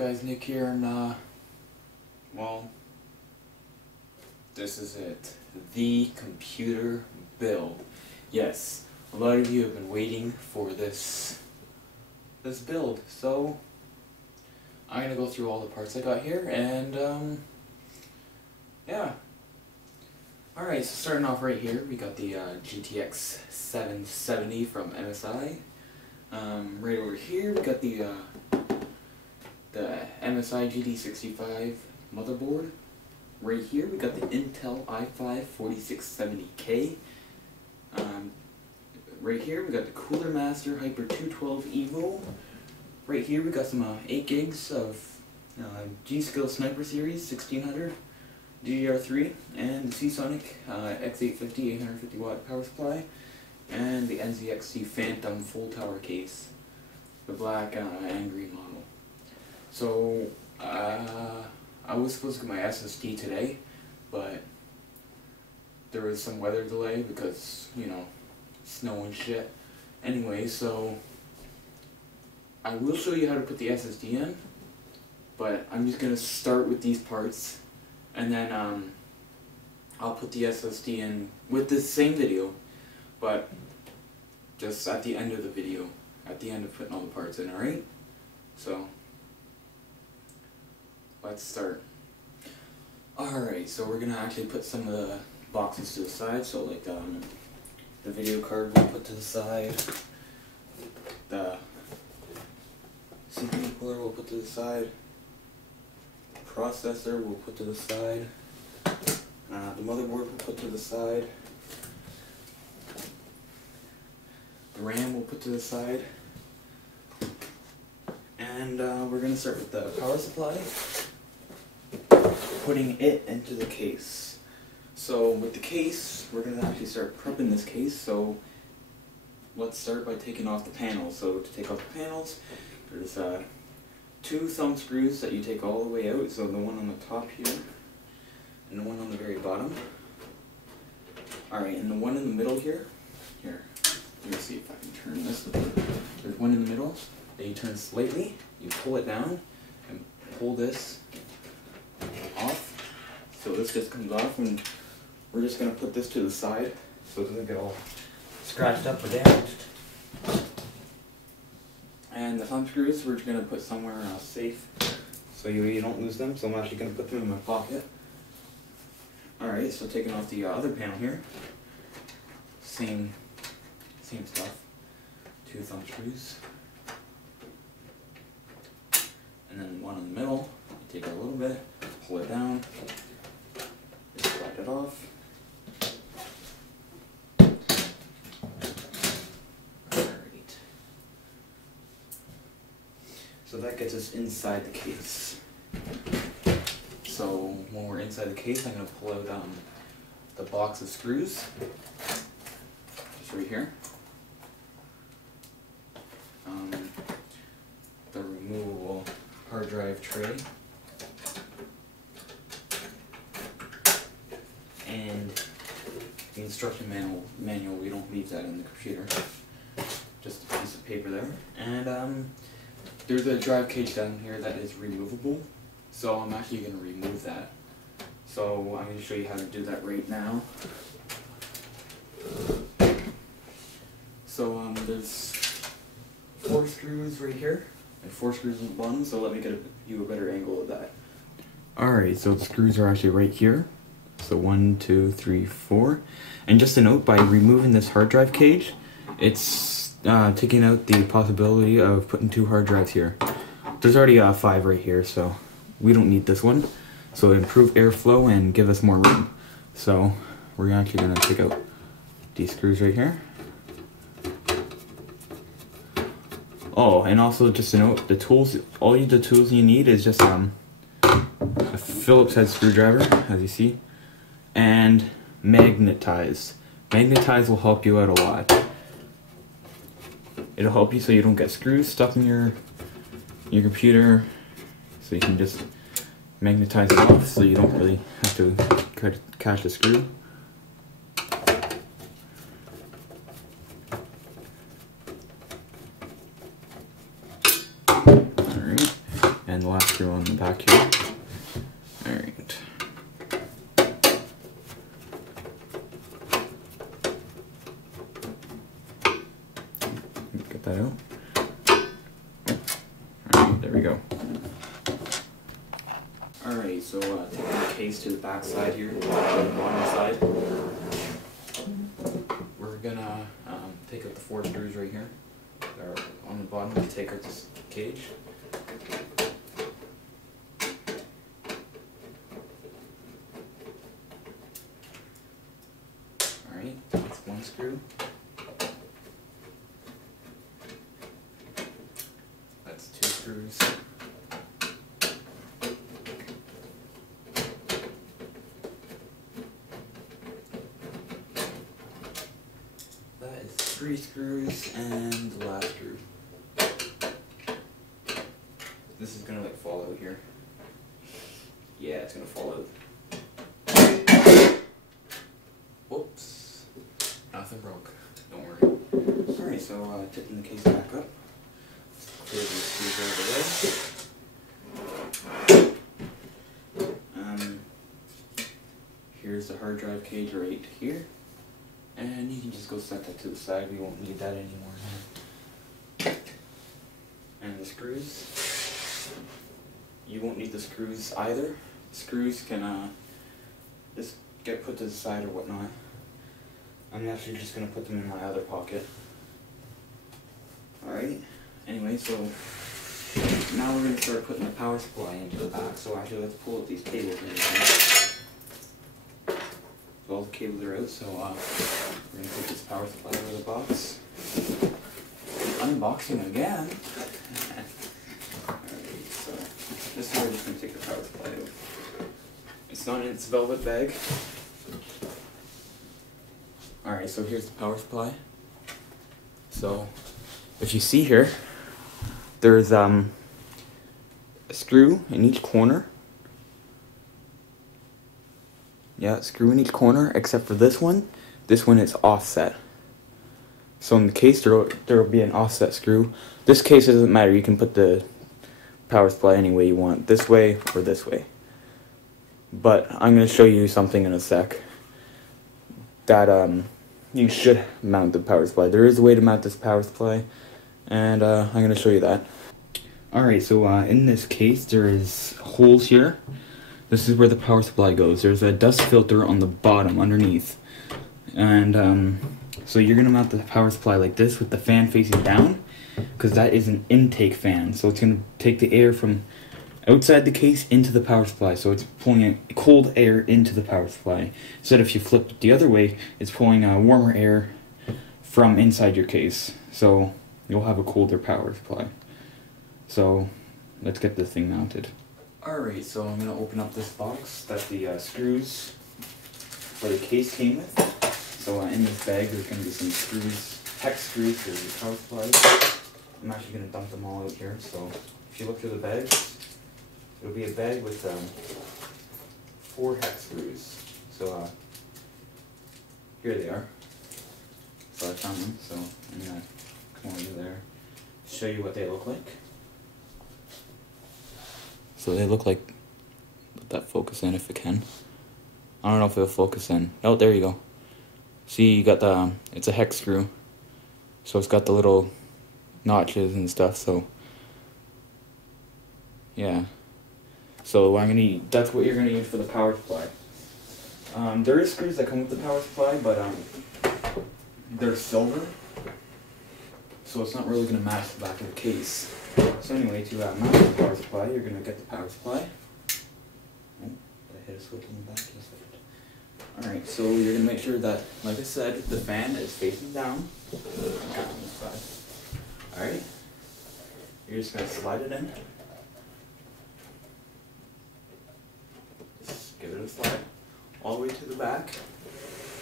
guys, Nick here, and well, this is it. The computer build. Yes, a lot of you have been waiting for this build, so I'm gonna go through all the parts I got here, and yeah. Alright, so starting off right here, we got the GTX 770 from MSI. Right over here, we got the MSI GD65 motherboard. Right here, we got the Intel i5 4670K. Right here, we got the Cooler Master Hyper 212 Evo. Right here, we got some 8 gigs of G-Skill Sniper Series 1600 DDR3 and the Seasonic X850 850 watt power supply, and the NZXT Phantom full tower case, the black and green model. So I was supposed to get my SSD today, but there was some weather delay because, you know, snow and shit. Anyway, so I will show you how to put the SSD in, but I'm just gonna start with these parts, and then I'll put the SSD in with this same video, but just at the end of the video, at the end of putting all the parts in, alright? So, let's start. Alright, so we're gonna actually put some of the boxes to the side, so like the video card we'll put to the side, the CPU cooler we'll put to the side, processor we'll put to the side, the motherboard we'll put to the side, the RAM we'll put to the side, and we're going to start with the power supply, putting it into the case. So with the case, we're going to actually start prepping this case, so let's start by taking off the panels. So to take off the panels, there's 2 thumb screws that you take all the way out, so the one on the top here, and the one on the very bottom. Alright, and the one in the middle here, let me see if I can turn this. There's one in the middle that you turn slightly, you pull it down, and pull this off, so this just comes off, and we're just going to put this to the side, so it doesn't get all scratched up or damaged. And the thumb screws we're just going to put somewhere safe so you don't lose them, so I'm actually going to put them in my pocket. Alright, so taking off the other panel here, same stuff, 2 thumb screws, and then one in the middle, you take it a little bit, pull it down, just slide it off. So that gets us inside the case. So when we're inside the case, I'm going to pull out the box of screws, just right here. The removable hard drive tray, and the instruction manual. We don't leave that in the computer, just a piece of paper there. And there's a drive cage down here that is removable, so I'm actually going to remove that. So I'm going to show you how to do that right now. So there's 4 screws right here, and 4 screws in the bottom, so let me get you a better angle of that. Alright, so the screws are actually right here. So 1, 2, 3, 4. And just a note, by removing this hard drive cage, it's taking out the possibility of putting 2 hard drives here. There's already 5 right here, so we don't need this one. So improve airflow and give us more room. So we're actually going to take out these screws right here. Oh, and also just a note, the tools you need is just a Phillips head screwdriver, as you see, and magnetize. Magnetize will help you out a lot. It'll help you so you don't get screws stuck in your computer, so you can just magnetize it off so you don't really have to catch the screw. last screw on the back here. Alright. Get that out. Alright, there we go. Alright, so taking the case to the back side here, the bottom side. We're gonna take out the 4 screws right here. They're on the bottom to take out this cage. Alright, that's 1 screw. That's 2 screws. That is 3 screws and the last screw. This is gonna like fall out here. Yeah, it's gonna fall out. Whoops. Nothing broke. Don't worry. Alright, so taking the case back up. Clear these screws out of the way. Here's the hard drive cage right here. And you can just go set that to the side. We won't need that anymore. And the screws. You won't need the screws either. Screws can just get put to the side or whatnot. I'm actually just going to put them in my other pocket. Alright. Anyway, so now we're going to start putting the power supply into the back. So actually let's pull out these cables and everything. All the cables are out, so we're going to put this power supply out of the box. Unboxing again. Alright, so this is where we're just going to take the power supply out. It's not in its velvet bag. Alright, so here's the power supply. So, if you see here, there's a screw in each corner. Yeah, screw in each corner, except for this one. This one is offset. So in the case, there will be an offset screw. This case doesn't matter. You can put the power supply any way you want. This way or this way. But I'm going to show you something in a sec. That you should mount the power supply. There is a way to mount this power supply. And I'm going to show you that. Alright, so in this case, there is holes here. This is where the power supply goes. There's a dust filter on the bottom, underneath. And so you're going to mount the power supply like this with the fan facing down, because that is an intake fan. So it's going to take the air from outside the case into the power supply. So it's pulling cold air into the power supply. Instead, if you flip it the other way, it's pulling warmer air from inside your case. So you'll have a colder power supply. So let's get this thing mounted. Alright, so I'm going to open up this box that the screws for the case came with. So in this bag there's going to be some screws, hex screws for the power supplies. I'm actually going to dump them all out here. So if you look through the bags, it'll be a bag with 4 hex screws. So here they are. So I found them, so I'm going to come over there, show you what they look like. So they look like, let that focus in if it can. I don't know if it'll focus in. Oh, there you go. See, you got the, it's a hex screw. So it's got the little notches and stuff, so. Yeah. So I'm gonna need, that's what you're gonna use for the power supply. There is screws that come with the power supply, but they're silver. So it's not really gonna match the back of the case. So anyway, to mount the power supply, you're going to get the power supply. Oh, did I hit a switch in the back? Yes, I did. Alright, so you're going to make sure that, like I said, the fan is facing down. Alright, you're just going to slide it in. Just give it a slide all the way to the back.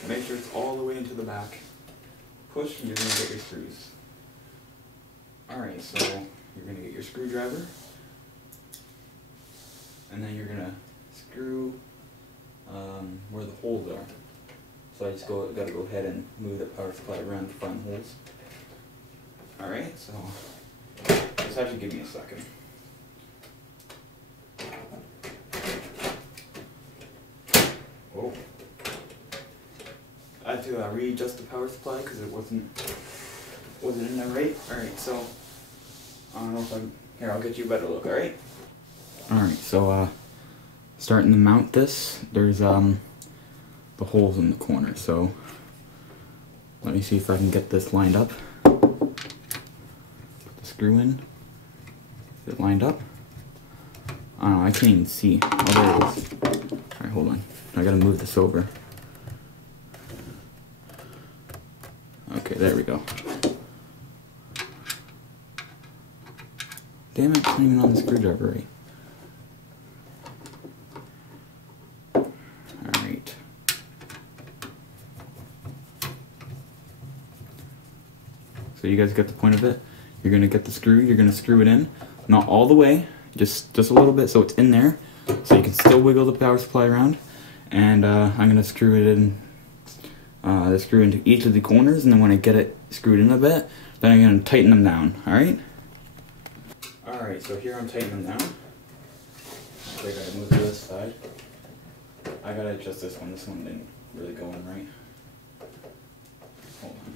Make sure it's all the way into the back. Push and you're going to get your screws. Alright, so you're going to get your screwdriver, and then you're going to screw where the holes are. So I just got to go ahead and move the power supply around the front holes. Alright, so just have to give me a second. I had to readjust the power supply because it wasn't in there right. Alright, so I don't know if I'm here, I'll get you a better look, alright? Alright, so starting to mount this, there's the holes in the corner, so let me see if I can get this lined up. Put the screw in. Is it lined up? I don't know, I can't even see. Oh, there it is. Alright, hold on. I gotta move this over. Okay, there we go. Damn it, it's not even on the screwdriver right. Alright. So you guys get the point of it? You're gonna get the screw, you're gonna screw it in. Not all the way, just a little bit so it's in there. So you can still wiggle the power supply around. And I'm gonna screw it in, screw into each of the corners, and then when I get it screwed in a bit, then I'm gonna tighten them down, alright? Alright, so here I'm tightening them down. So I gotta move to this side. I gotta adjust this one didn't really go in right. Hold on.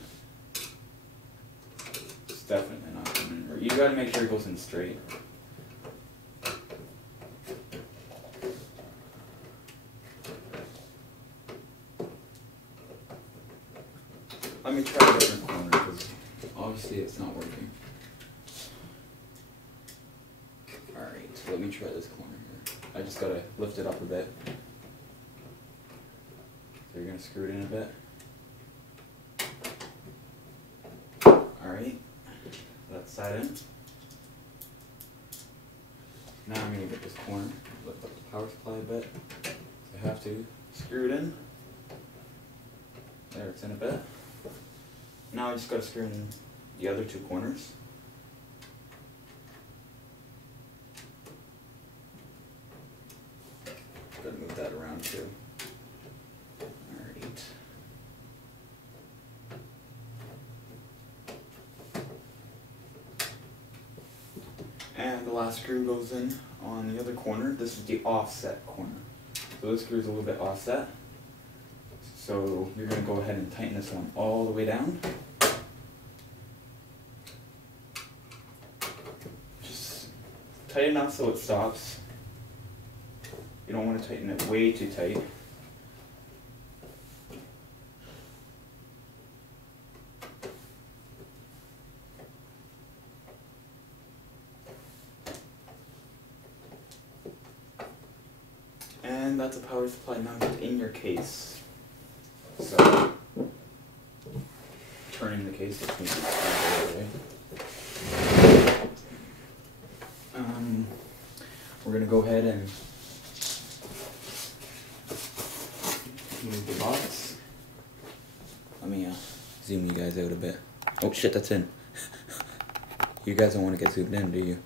It's definitely not going in right. You gotta make sure it goes in straight. Let me try a different corner because obviously it's not working. Alright, so let me try this corner here. I just gotta lift it up a bit. So you're gonna screw it in a bit. Alright, that side in. Now I'm gonna get this corner, lift up the power supply a bit. I have to screw it in. There, it's in a bit. Now I just gotta screw in the other two corners. Gotta move that around too. Alright. And the last screw goes in on the other corner. This is the offset corner. So this screw is a little bit offset. So you're going to go ahead and tighten this one all the way down. Just tight enough so it stops. You don't want to tighten it way too tight. And that's a power supply mounted in your case. So, turning the case, let's move it away. We're going to go ahead and move the box. Let me zoom you guys out a bit. Oh shit, that's in. You guys don't want to get zoomed in, do you?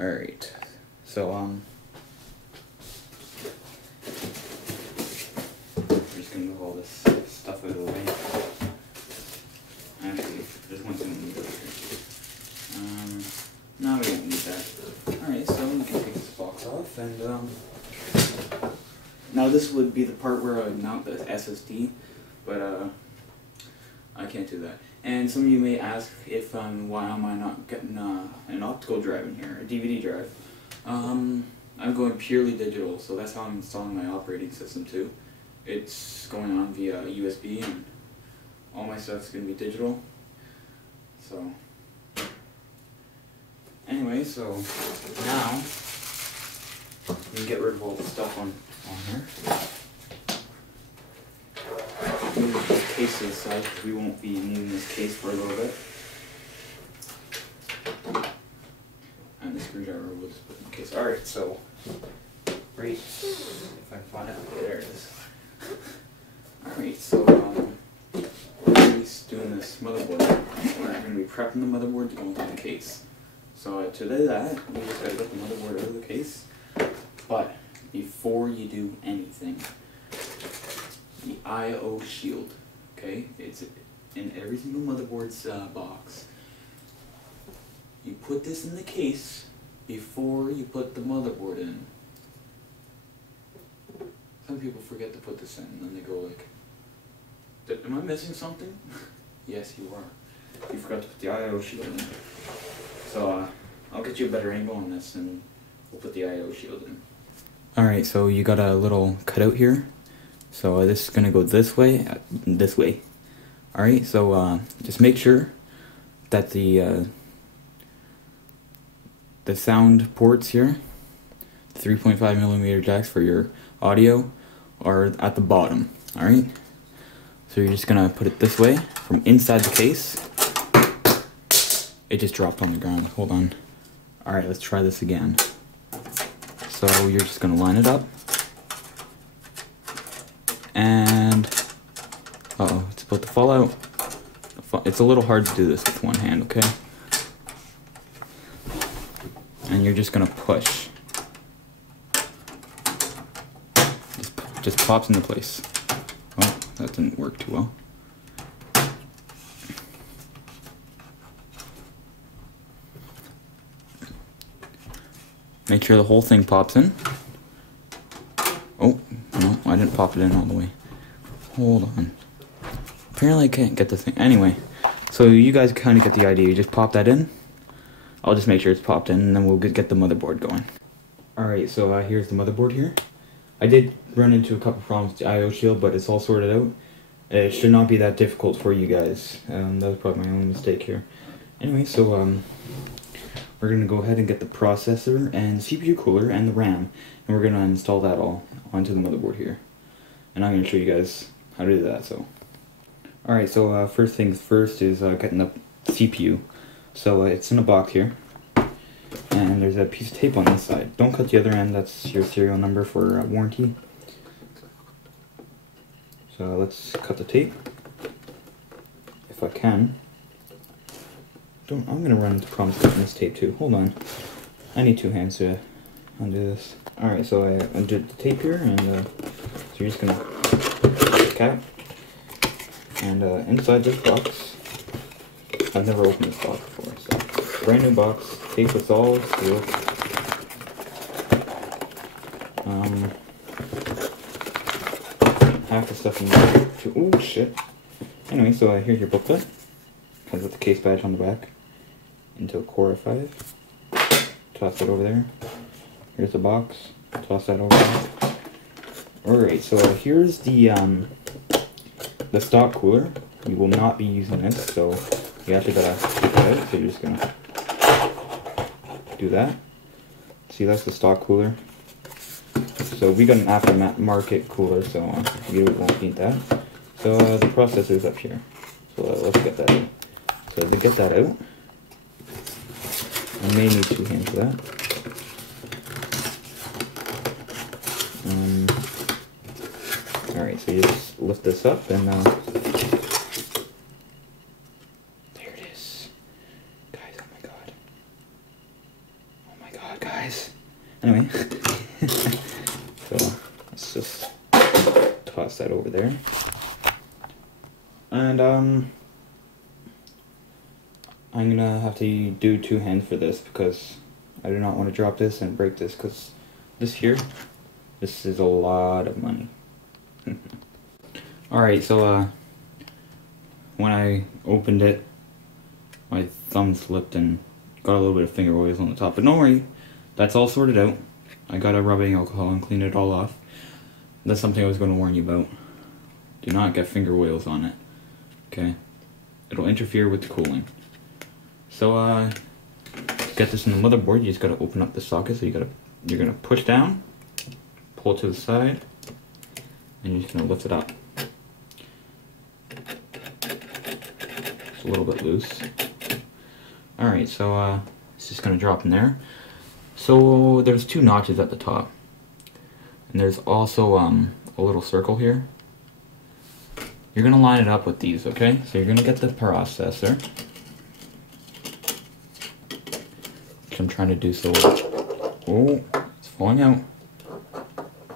Alright, so I'm just going to move all this stuff out of the way. Actually, there's one thing we need over here. No, we don't need that. Alright, so we can take this box off, and now this would be the part where I would mount the SSD, but I can't do that. And some of you may ask if why am I not getting an optical drive in here, a DVD drive. I'm going purely digital, so that's how I'm installing my operating system too. It's going on via USB, and all my stuff's going to be digital. So anyway, so now we can get rid of all the stuff on here. Move this case to the side because we won't be needing this case for a little bit. And the screwdriver will just put in the case. Alright, so right, if I can find it, okay, there it is. Alright, so we're going to be doing this motherboard. We're going to be prepping the motherboard to go into the case. So to do that, we just got to get the motherboard out of the case. But before you do anything, the I/O shield, okay? It's in every single motherboard's box. You put this in the case before you put the motherboard in. Some people forget to put this in, and then they go like, Am I missing something? Yes, you are. You forgot to put the I/O shield in. So I'll get you a better angle on this and we'll put the I/O shield in. Alright, so you got a little cutout here. So this is gonna go this way. Alright, so just make sure that the sound ports here, 3.5mm jacks for your audio, are at the bottom. Alright, so you're just gonna put it this way from inside the case. It just dropped on the ground. Hold on. Alright, let's try this again. So you're just gonna line it up. And uh-oh, it's about to fall out. It's a little hard to do this with one hand, okay? And you're just gonna push. Just pops into place. Oh, that didn't work too well. Make sure the whole thing pops in. Oh, no, I didn't pop it in all the way. Hold on. Apparently I can't get the thing. Anyway, so you guys kind of get the idea. You just pop that in. I'll just make sure it's popped in, and then we'll get the motherboard going. Alright, so here's the motherboard here. I did run into a couple problems with the I/O shield, but it's all sorted out. It should not be that difficult for you guys. That was probably my only mistake here. Anyway, so we're going to go ahead and get the processor and CPU cooler and the RAM, and we're going to install that all onto the motherboard here. And I'm going to show you guys how to do that. So, alright, so first things first is getting the CPU. So it's in a box here, and there's a piece of tape on this side. Don't cut the other end, that's your serial number for warranty. So let's cut the tape, if I can. I'm gonna run into problems cutting this tape too. Hold on, I need two hands to undo this. Alright, so I undid the tape here, and so you're just gonna put the cap, and inside this box, I've never opened this box before, so brand new box, tape was all sealed. Half the stuff in there too. Oh shit. Anyway, so here's your booklet. Comes with the case badge on the back. Intel Core i5. Toss that over there. Here's the box. Toss that over there. Alright, so here's the stock cooler. You will not be using this, so you actually gotta take it out. So you're just gonna do that. See, that's the stock cooler. So we got an aftermarket cooler, so we won't need that. So the processor is up here. So let's get that out. So to get that out, I may need two hands for that. Alright, so you just lift this up and there it is. Guys, oh my god. Oh my god, guys. Anyway, so let's just toss that over there. And I'm gonna have to do two hands for this because I do not want to drop this and break this, because this is a lot of money. Alright, so when I opened it, my thumb slipped and got a little bit of finger oils on the top, but don't worry, that's all sorted out. I got a rubbing alcohol and cleaned it all off. That's something I was going to warn you about. Do not get finger oils on it. Okay? It'll interfere with the cooling. So to get this in the motherboard, you just gotta open up the socket. So you're gonna push down, pull it to the side, and you're just gonna lift it up. It's a little bit loose. Alright, so it's just gonna drop in there. So there's two notches at the top, and there's also a little circle here. You're gonna line it up with these, okay? So you're gonna get the processor, which I'm trying to do so. Oh, it's falling out.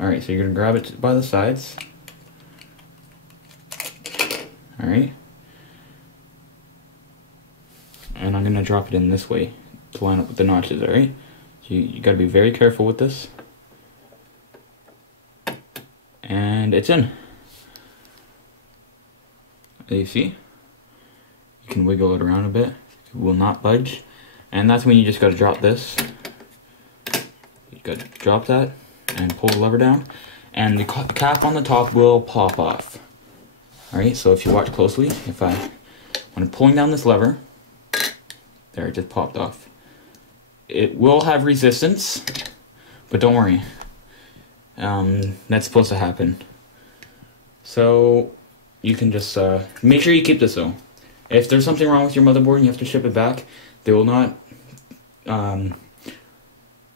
Alright, so you're gonna grab it by the sides. Alright. And I'm gonna drop it in this way to line up with the notches, alright? So you gotta be very careful with this. And it's in. you see, you can wiggle it around a bit. It will not budge. And that's when you just gotta drop this. You gotta drop that and pull the lever down. And the cap on the top will pop off. Alright, so if you watch closely, when I'm pulling down this lever, there, it just popped off. It will have resistance, but don't worry. That's supposed to happen. So you can just make sure you keep this though. If there's something wrong with your motherboard and you have to ship it back, they will not.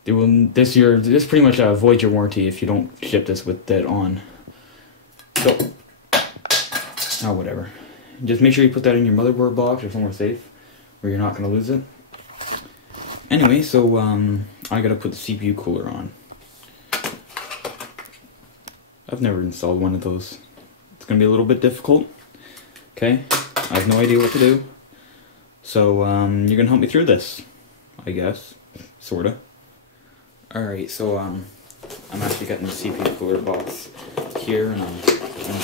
This pretty much void your warranty if you don't ship this with that on. So, whatever. Just make sure you put that in your motherboard box or somewhere safe, where you're not gonna lose it. Anyway, so I gotta put the CPU cooler on. I've never installed one of those. It's gonna be a little bit difficult. Okay, I have no idea what to do. So you're gonna help me through this, I guess, sorta. Alright, so I'm actually getting the CPU cooler box here, and I'm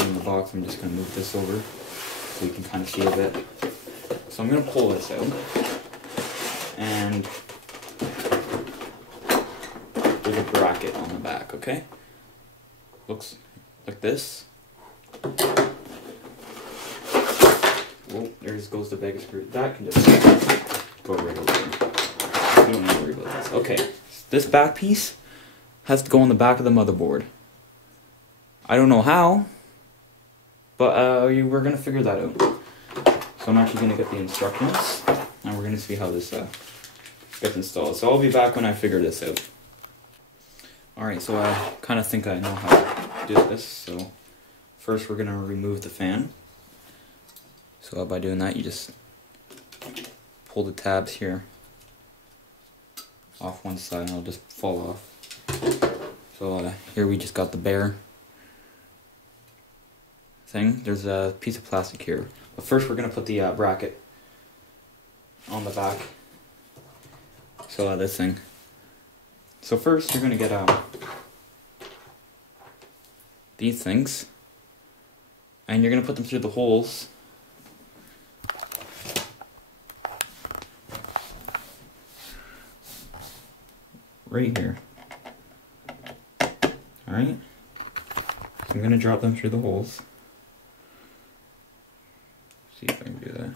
in the box. I'm just gonna move this over so you can kind of see a bit. So I'm gonna pull this out, and there's a bracket on the back. Okay, looks like this. Well, there goes the bag of screws. That can just go right over there. You don't need to worry about this. Okay, this back piece has to go on the back of the motherboard. I don't know how, but we're gonna figure that out. So I'm actually gonna get the instructions, and we're gonna see how this gets installed. So I'll be back when I figure this out. Alright, so I kind of think I know how to do this. So first we're gonna remove the fan. So by doing that, you just pull the tabs here off one side and it'll just fall off. So here we just got the bare thing. There's a piece of plastic here. But first we're going to put the bracket on the back. So this thing. So first you're going to get these things, and you're going to put them through the holes right here. Alright, so I'm going to drop them through the holes. See if I can do that.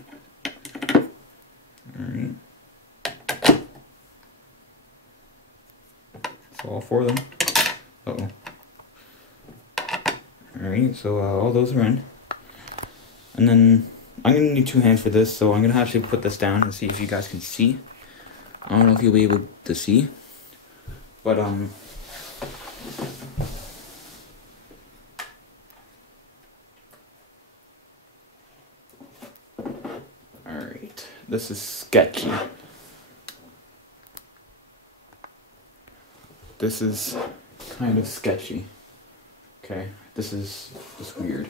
Alright. So all four of them. Uh-oh. Alright, so all those are in. And then I'm going to need two hands for this, so I'm going to actually put this down and see if you guys can see. I don't know if you'll be able to see. But alright, this is sketchy. This is kind of sketchy. Okay, this is just weird.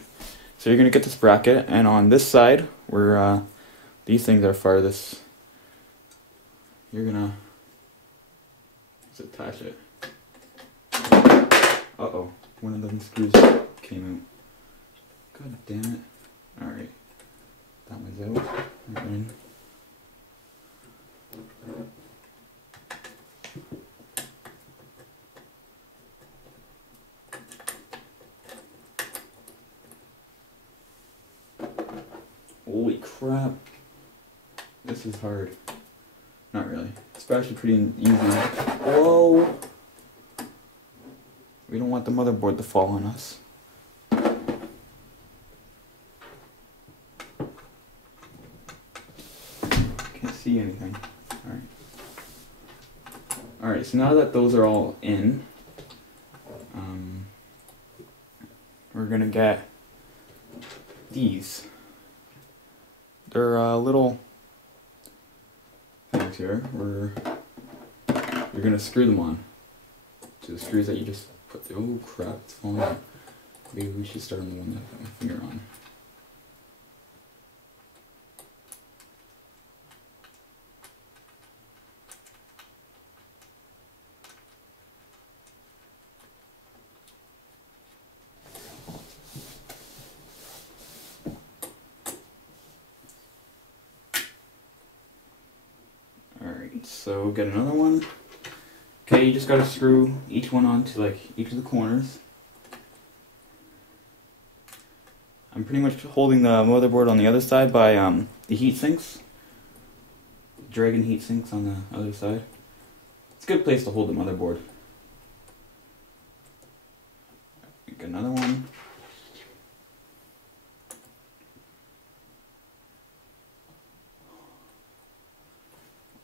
So you're gonna get this bracket, and on this side, where these things are farthest, you're gonna attach it. Uh-oh, one of them screws came out. God damn it. Alright, that one's out. That one. Holy crap. This is hard. Not really. It's actually pretty easy. Whoa! We don't want the motherboard to fall on us. Can't see anything. Alright. Alright, so now that those are all in, we're gonna get these. They're little things here where you're gonna screw them on to the screws that you just put the— oh crap, it's falling out. Maybe we should start on the one that I put my finger on. So get another one. Okay, you just gotta screw each one onto like each of the corners. I'm pretty much holding the motherboard on the other side by the heat sinks. Dragon heat sinks on the other side. It's a good place to hold the motherboard. Get another one.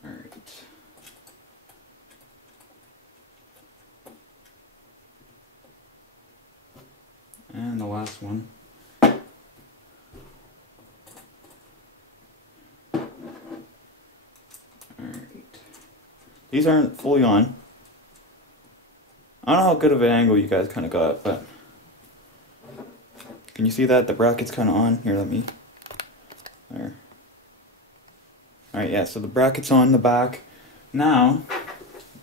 Alright. And the last one. These aren't fully on. I don't know how good of an angle you guys kind of got, but can you see that? The bracket's kind of on. Here, let me. There. Alright, yeah, so the bracket's on the back. Now,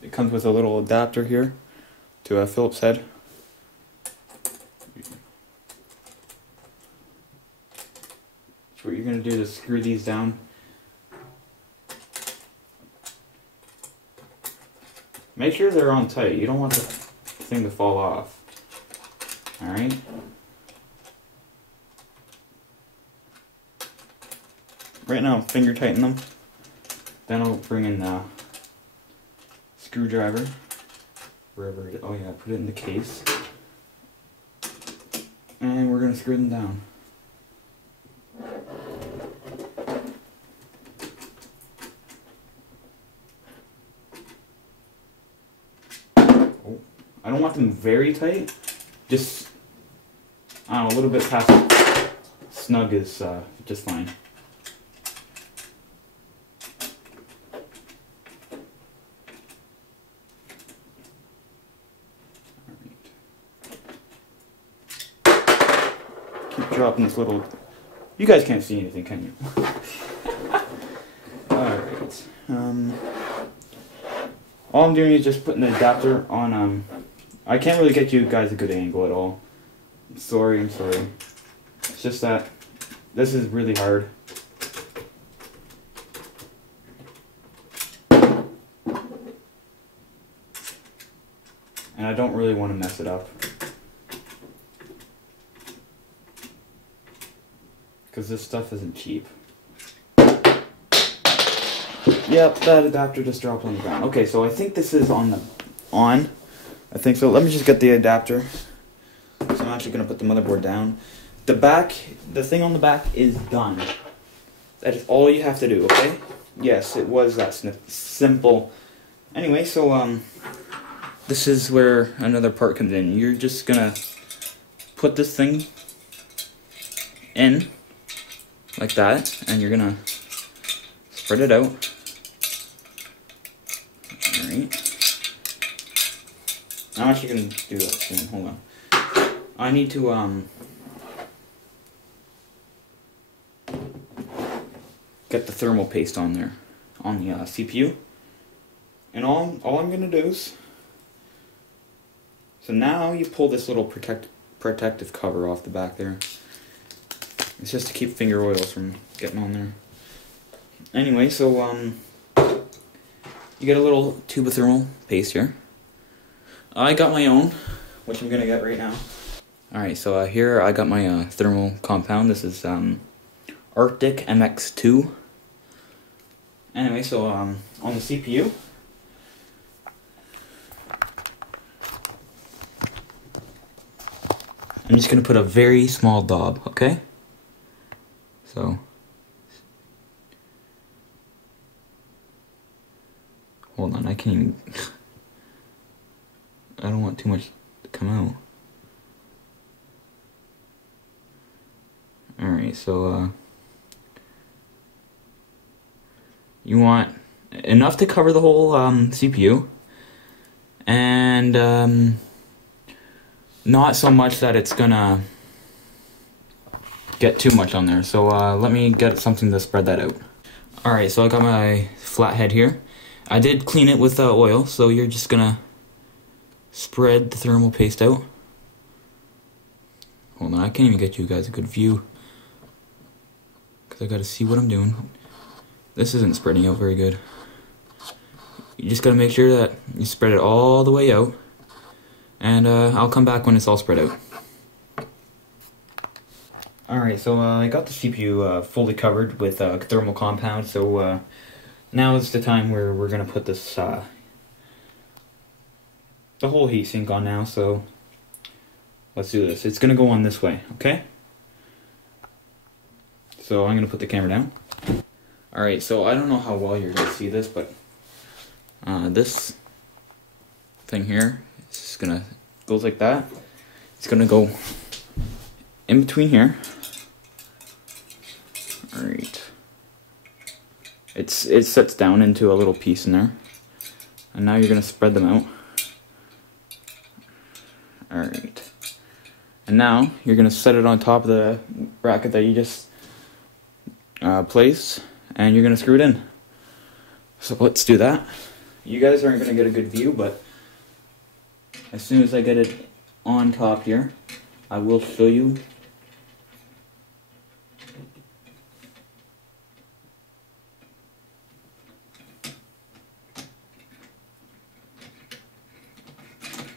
it comes with a little adapter here to a Phillips head. So what you're going to do is screw these down. Make sure they're on tight. You don't want the thing to fall off. Alright? Right now, finger tighten them. Then I'll bring in the screwdriver. Wherever it is. Oh yeah, put it in the case. And we're going to screw them down. I don't want them very tight, just, I don't know, a little bit past snug is just fine. Keep dropping this little, you guys can't see anything, can you? Alright, all I'm doing is just putting the adapter on, I can't really get you guys a good angle at all. I'm sorry. It's just that this is really hard. And I don't really want to mess it up. Because this stuff isn't cheap. Yep, that adapter just dropped on the ground. Okay, so I think this is on. I think so. Let me just get the adapter. So I'm actually going to put the motherboard down. The thing on the back is done. That is all you have to do, okay? Yes, it was that simple. Anyway, so this is where another part comes in. You're just going to put this thing in like that, and you're going to spread it out. Alright. I'm actually going to do that soon. Hold on. I need to get the thermal paste on there, on the CPU. And all I'm going to do is, so now you pull this little protective cover off the back there. It's just to keep finger oils from getting on there. Anyway, so you get a little tube of thermal paste here. I got my own, which I'm going to get right now. Alright, so here I got my thermal compound. This is Arctic MX2. Anyway, so on the CPU, I'm just going to put a very small daub, okay? So, hold on, I can't even... I don't want too much to come out. Alright, so you want enough to cover the whole CPU, and not so much that it's gonna get too much on there. So let me get something to spread that out. Alright, so I got my flathead here. I did clean it with oil, so you're just gonna spread the thermal paste out. Hold on, I can't even get you guys a good view because I gotta see what I'm doing. This isn't spreading out very good. you just gotta make sure that you spread it all the way out, and I'll come back when it's all spread out. Alright, so I got the CPU fully covered with thermal compound, so now is the time where we're gonna put this the whole heatsink on now, so let's do this. It's gonna go on this way, okay? So I'm gonna put the camera down. Alright, so I don't know how well you're gonna see this, but this thing here is just gonna goes like that. It's gonna go in between here. Alright. It sets down into a little piece in there. And now you're gonna spread them out. Alright. And now you're gonna set it on top of the bracket that you just placed, and you're gonna screw it in. So let's do that. You guys aren't gonna get a good view, but as soon as I get it on top here, I will show you.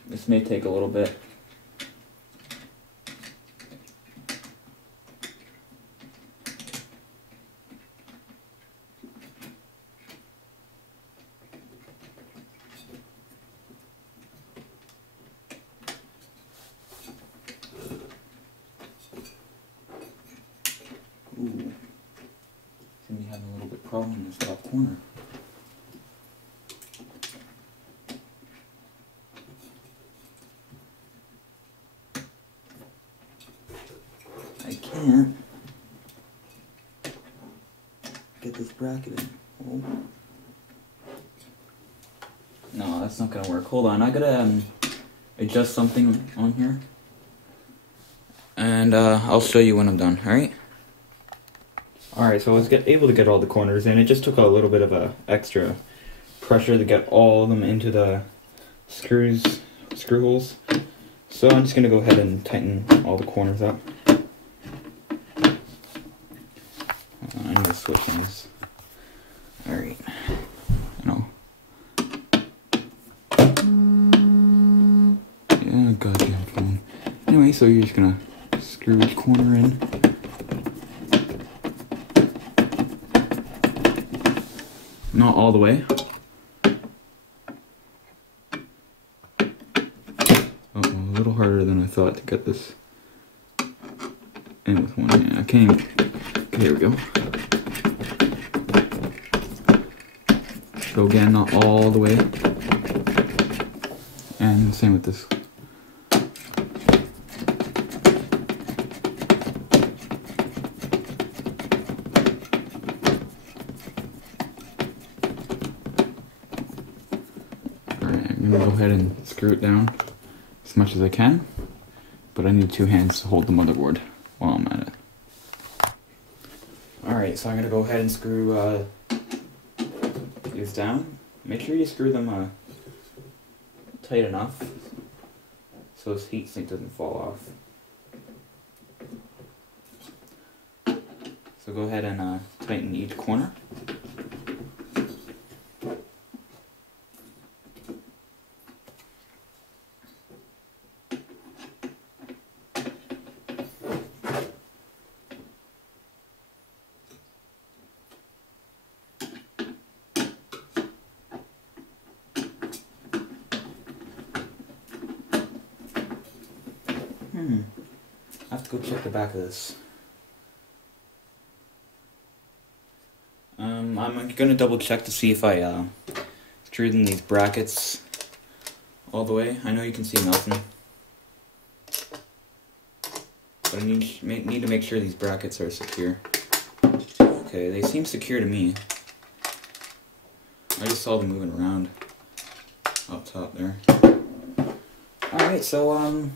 This may take a little bit. Ooh, seem to be having a little bit problem in this top corner. I can't get this bracket in. Oh. No, that's not gonna work. Hold on, I gotta adjust something on here, and I'll show you when I'm done. All right. Alright, so I was able to get all the corners in. It just took a little bit of extra pressure to get all of them into the screw holes. So I'm just going to go ahead and tighten all the corners up. I need to switch things. Alright. No. Yeah, goddamn phone. Anyway, so you're just going to screw each corner in. Not all the way. Uh-oh, a little harder than I thought to get this in with one hand. I can't even... Okay, here we go. So again, not all the way. And same with this. I'm going to go ahead and screw it down as much as I can, but I need two hands to hold the motherboard while I'm at it. Alright, so I'm going to go ahead and screw these down. Make sure you screw them tight enough so this heatsink doesn't fall off. So go ahead and tighten each corner. I have to go check the back of this. I'm gonna double check to see if I screwed in these brackets all the way. I know you can see nothing, but I need to make sure these brackets are secure. Okay, they seem secure to me. I just saw them moving around up top there. Alright, so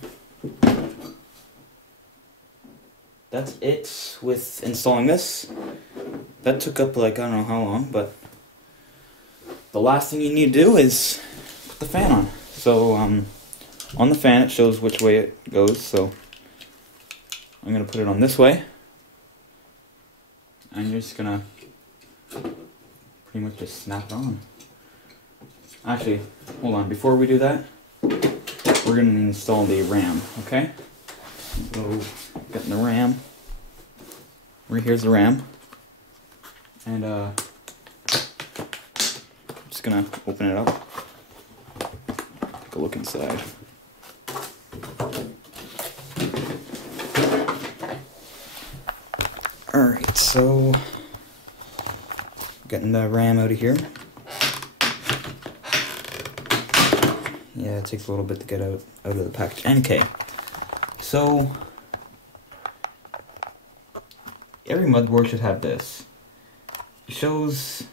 that's it with installing this. That took up like I don't know how long, but the last thing you need to do is put the fan on. So on the fan it shows which way it goes, so I'm gonna put it on this way, and you're just gonna pretty much just snap it on. Actually, hold on. Before we do that, we're going to install the RAM, okay? So, getting the RAM. Right here's the RAM. And, I'm just going to open it up. Take a look inside. Alright, so getting the RAM out of here. Yeah, it takes a little bit to get out of the package. Okay, so every motherboard should have this. It shows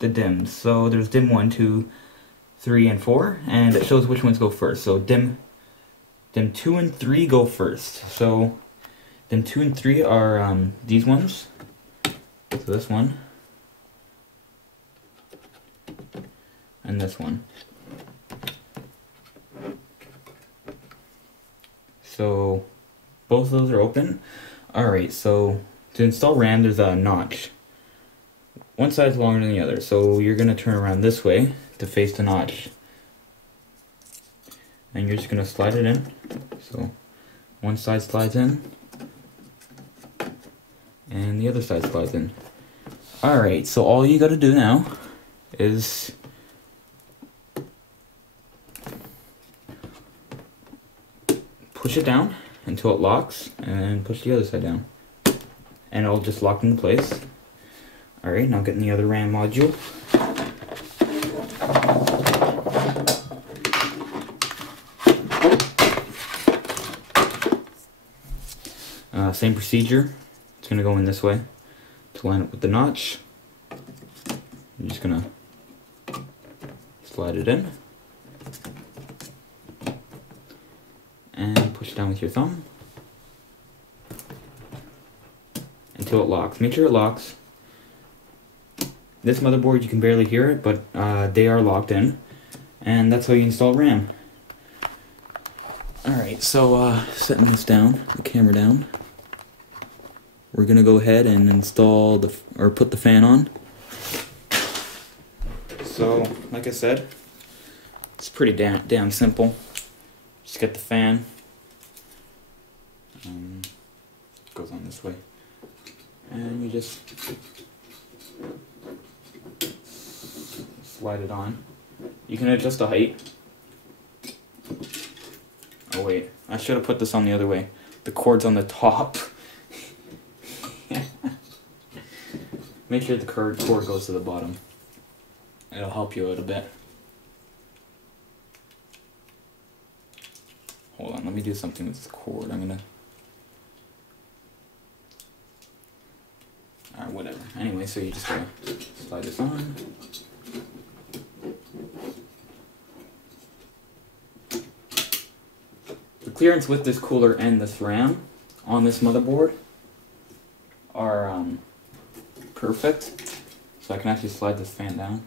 the DIMMs. So there's DIMM 1, 2, 3, and 4, and it shows which ones go first. So DIMM 2 and 3 go first. So DIMM 2 and 3 are these ones. So this one and this one. So both of those are open. Alright, so to install RAM, there's a notch. One side's longer than the other, so you're going to turn around this way to face the notch. And you're just going to slide it in. So one side slides in, and the other side slides in. Alright, so all you got to do now is push it down until it locks, and push the other side down. And it'll just lock into place. Alright, now getting the other RAM module. Same procedure. It's going to go in this way to line up with the notch. I'm just going to slide it in. And push it down with your thumb until it locks. Make sure it locks. This motherboard, you can barely hear it, but they are locked in. And that's how you install RAM. Alright, so setting this down, the camera down. We're gonna go ahead and install put the fan on. So, like I said, it's pretty damn simple. Just get the fan. Goes on this way, and you just slide it on. You can adjust the height. Oh wait, I should have put this on the other way. The cord's on the top. Make sure the cord goes to the bottom. It'll help you out a bit. Hold on, let me do something with this cord. I'm gonna... Alright, whatever. Anyway, so you just gotta slide this on. The clearance with this cooler and this RAM on this motherboard are perfect. So I can actually slide this fan down.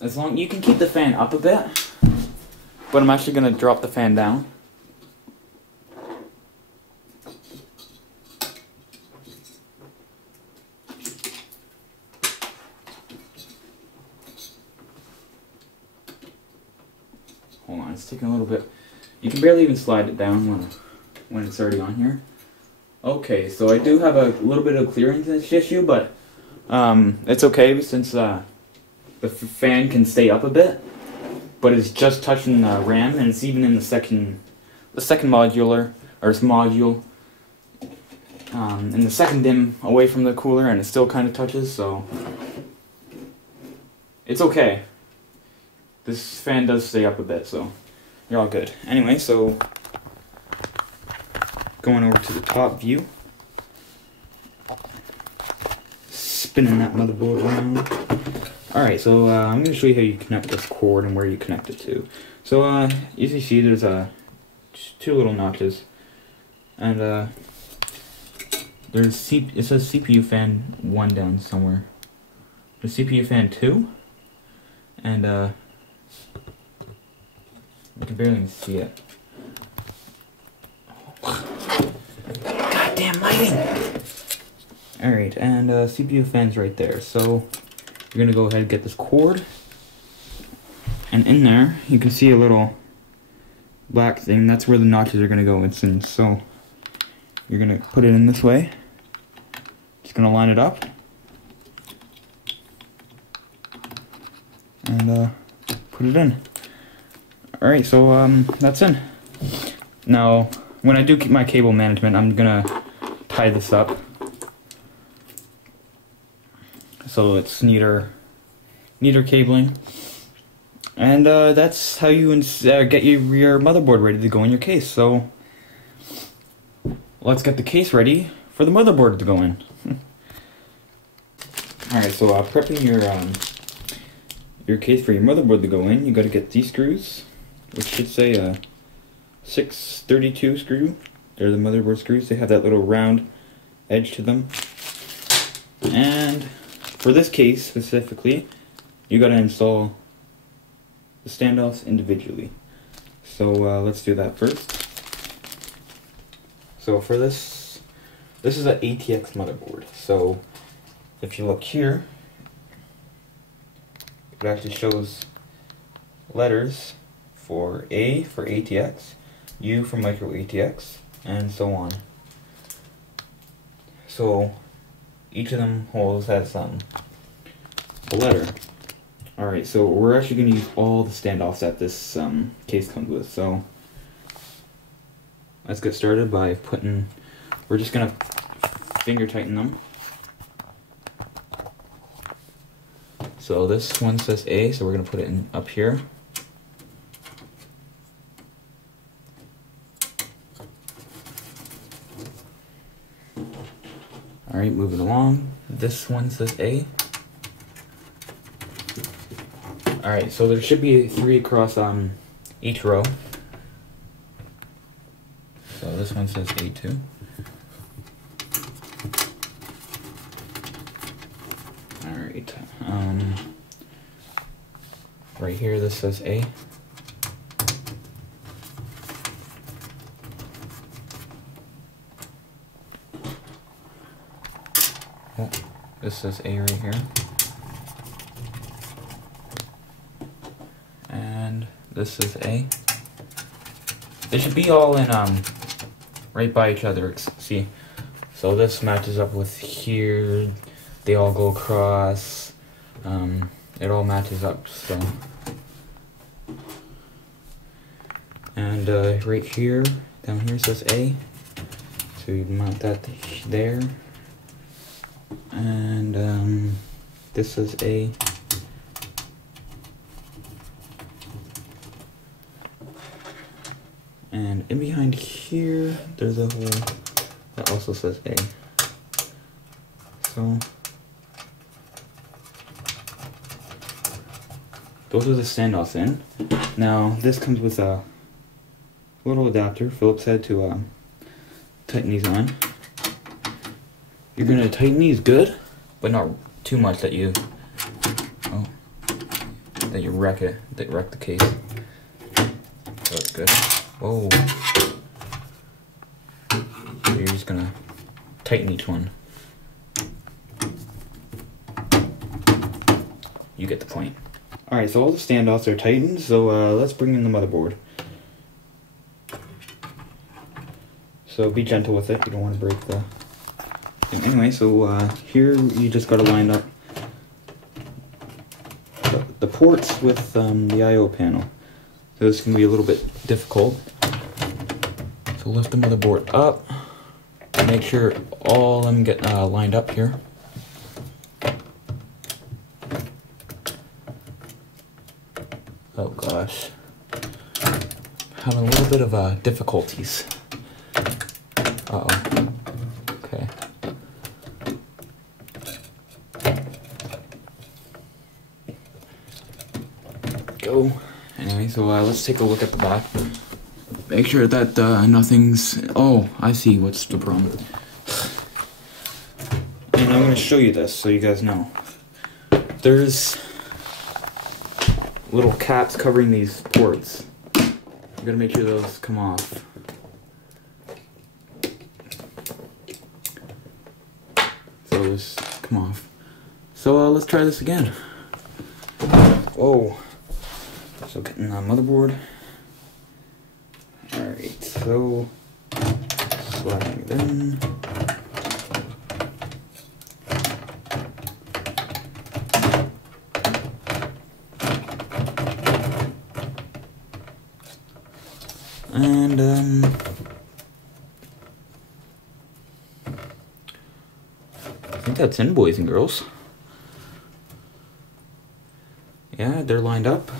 As long you can keep the fan up a bit, but I'm actually going to drop the fan down. Hold on, it's taking a little bit. You can barely even slide it down when it's already on here. Okay, so I do have a little bit of clearance issue, but it's okay since the fan can stay up a bit, but it's just touching the RAM, and it's even in the second module, in the second DIMM away from the cooler, and it still kind of touches, so it's okay. This fan does stay up a bit, so you're all good. Anyway, so going over to the top view, spinning that motherboard around. Alright, so I'm going to show you how you connect this cord and where you connect it to. So as you see, there's two little notches, and it says CPU fan 1 down somewhere. There's CPU fan 2, and you can barely even see it. Goddamn lighting! Alright, and CPU fan's right there. So you're gonna go ahead and get this cord. And in there, you can see a little black thing. That's where the notches are gonna go in. So you're gonna put it in this way. Just gonna line it up. And put it in. Alright, so that's in. Now, when I do keep my cable management, I'm gonna tie this up so it's neater cabling. And that's how you get your motherboard ready to go in your case. So let's get the case ready for the motherboard to go in. Alright, so prepping your case for your motherboard to go in, you got to get these screws, which should say a 632 screw. They're the motherboard screws. They have that little round edge to them. And for this case specifically, you got to install the standoffs individually. So let's do that first. So for this is an ATX motherboard. So if you look here, it actually shows letters for A for ATX, U for micro ATX, and so on. So each of them has a letter. Alright, so we're actually going to use all the standoffs that this case comes with. So let's get started by we're just going to finger tighten them. So this one says A, so we're going to put it in up here. Alright, moving along. This one says A. Alright, so there should be 3 across each row. So this one says A2. Alright, right here this says A. Oh, this says A right here. And this is A. They should be all in right by each other. See, so this matches up with here. They all go across. It all matches up. So, and right here, down here says A. So you mount that there. And this is A. And in behind here, there's a hole that also says A. So those are the standoffs in. Now this comes with a little adapter, Phillips head to tighten these on. You're gonna tighten these good, but not too much that you wreck the case. So that's good. Whoa. So you're just gonna tighten each one. You get the point. Alright, so all the standoffs are tightened, so let's bring in the motherboard. So be gentle with it, you don't want to break the thing. Anyway, so here you just gotta line up the ports with the I/O panel. So this can be a little bit difficult. So lift the motherboard up. Make sure all of them get lined up here. Oh gosh. Having a little bit of difficulties. Uh-oh. Okay. Go. Anyway, so let's take a look at the back. Make sure that nothing's... Oh, I see what's the problem. And I'm going to show you this so you guys know. There's little caps covering these ports. You gotta make sure those come off. just come off. So let's try this again. Whoa. So getting the motherboard. Alright, so sliding it in. And I think that's in, boys and girls. Yeah, they're lined up.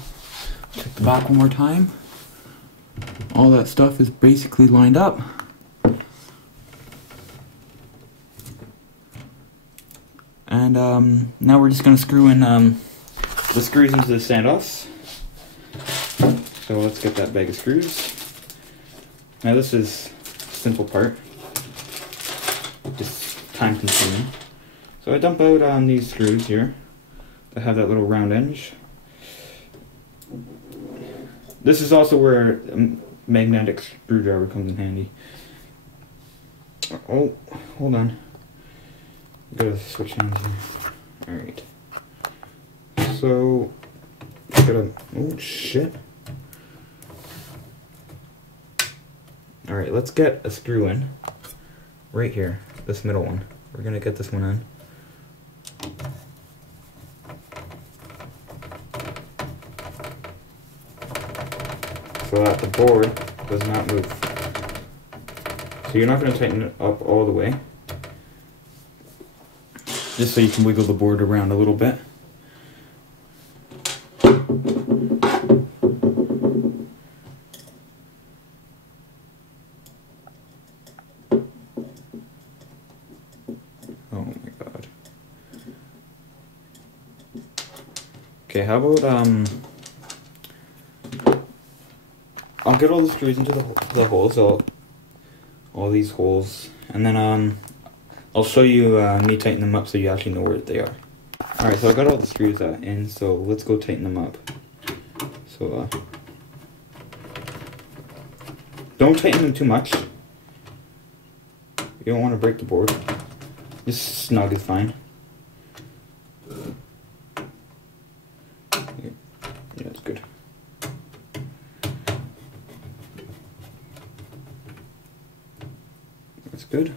Check the back one more time. All that stuff is basically lined up. And now we're just gonna screw in the screws into the standoffs. So let's get that bag of screws. Now this is a simple part, just time consuming. So I dump out these screws here that have that little round edge. This is also where a magnetic screwdriver comes in handy. Oh, hold on. Gotta switch hands here. Alright. So, gotta, oh shit. Alright, let's get a screw in. Right here, this middle one. We're gonna get this one in. So that the board does not move. So you're not going to tighten it up all the way. Just so you can wiggle the board around a little bit. Oh my god. Okay, how about I'll get all the screws into the holes, all these holes, and then I'll show you me tighten them up so you actually know where they are. Alright, so I got all the screws in, so let's go tighten them up. So don't tighten them too much. You don't want to break the board. Just snug is fine. Yeah, that's good. That's good.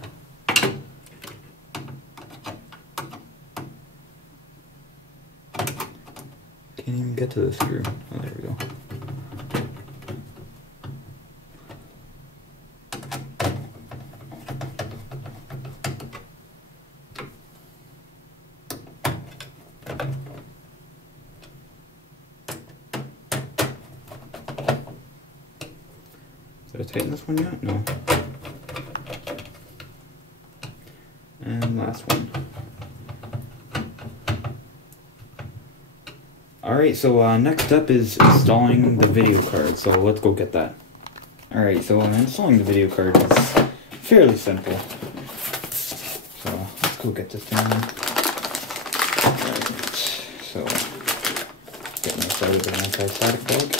Can't even get to the screw. Oh, there we go. Did I tighten this one yet? No. And last one. Alright, so next up is installing the video card, so let's go get that. Alright, so installing the video card is fairly simple. So let's go get this thing. Alright, so getting this out of the anti-static bag.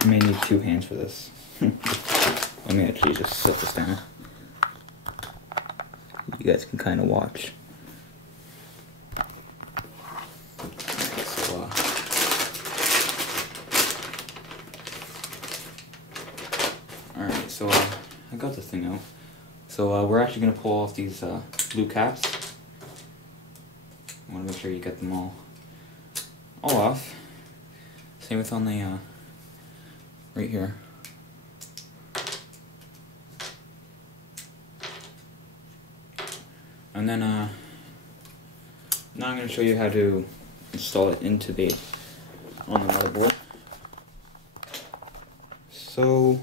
I may need 2 hands for this. Let me actually just set this down. You guys can kind of watch. Alright, so I got this thing out. So we're actually going to pull off these blue caps. I want to make sure you get them all off. Same with on the right here. And then now I'm going to show you how to install it into on the motherboard. So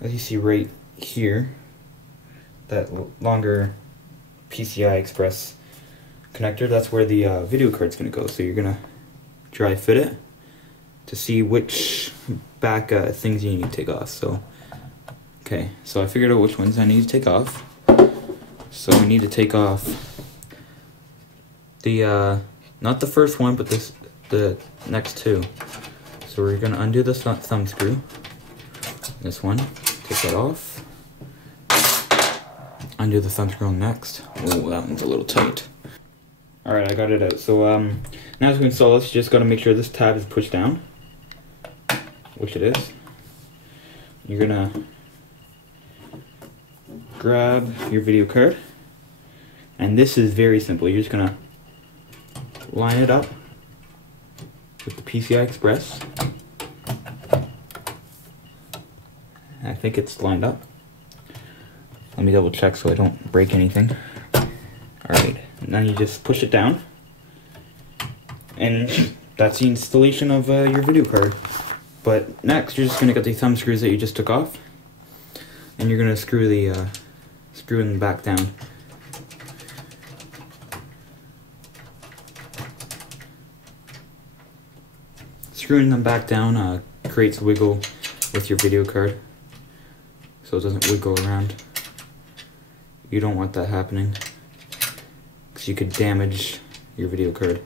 as you see right here, that longer PCI Express connector, that's where the video card's going to go. So you're going to dry fit it to see which back things you need to take off. So okay, so I figured out which ones I need to take off. So we need to take off the not the first one, but the next two. So we're gonna undo the thumb screw. This one, take that off. Undo the thumb screw next. Oh, that one's a little tight. Alright, I got it out. So now to install this, you just gotta make sure this tab is pushed down, which it is. You're gonna grab your video card, and this is very simple. You're just gonna line it up with the PCI Express. I think it's lined up. Let me double check so I don't break anything. Alright, and then you just push it down, and that's the installation of your video card. But next, you're just gonna get the thumb screws that you just took off, and you're gonna screw the screw them back down. Screwing them back down creates wiggle with your video card, so it doesn't wiggle around. You don't want that happening, because you could damage your video card.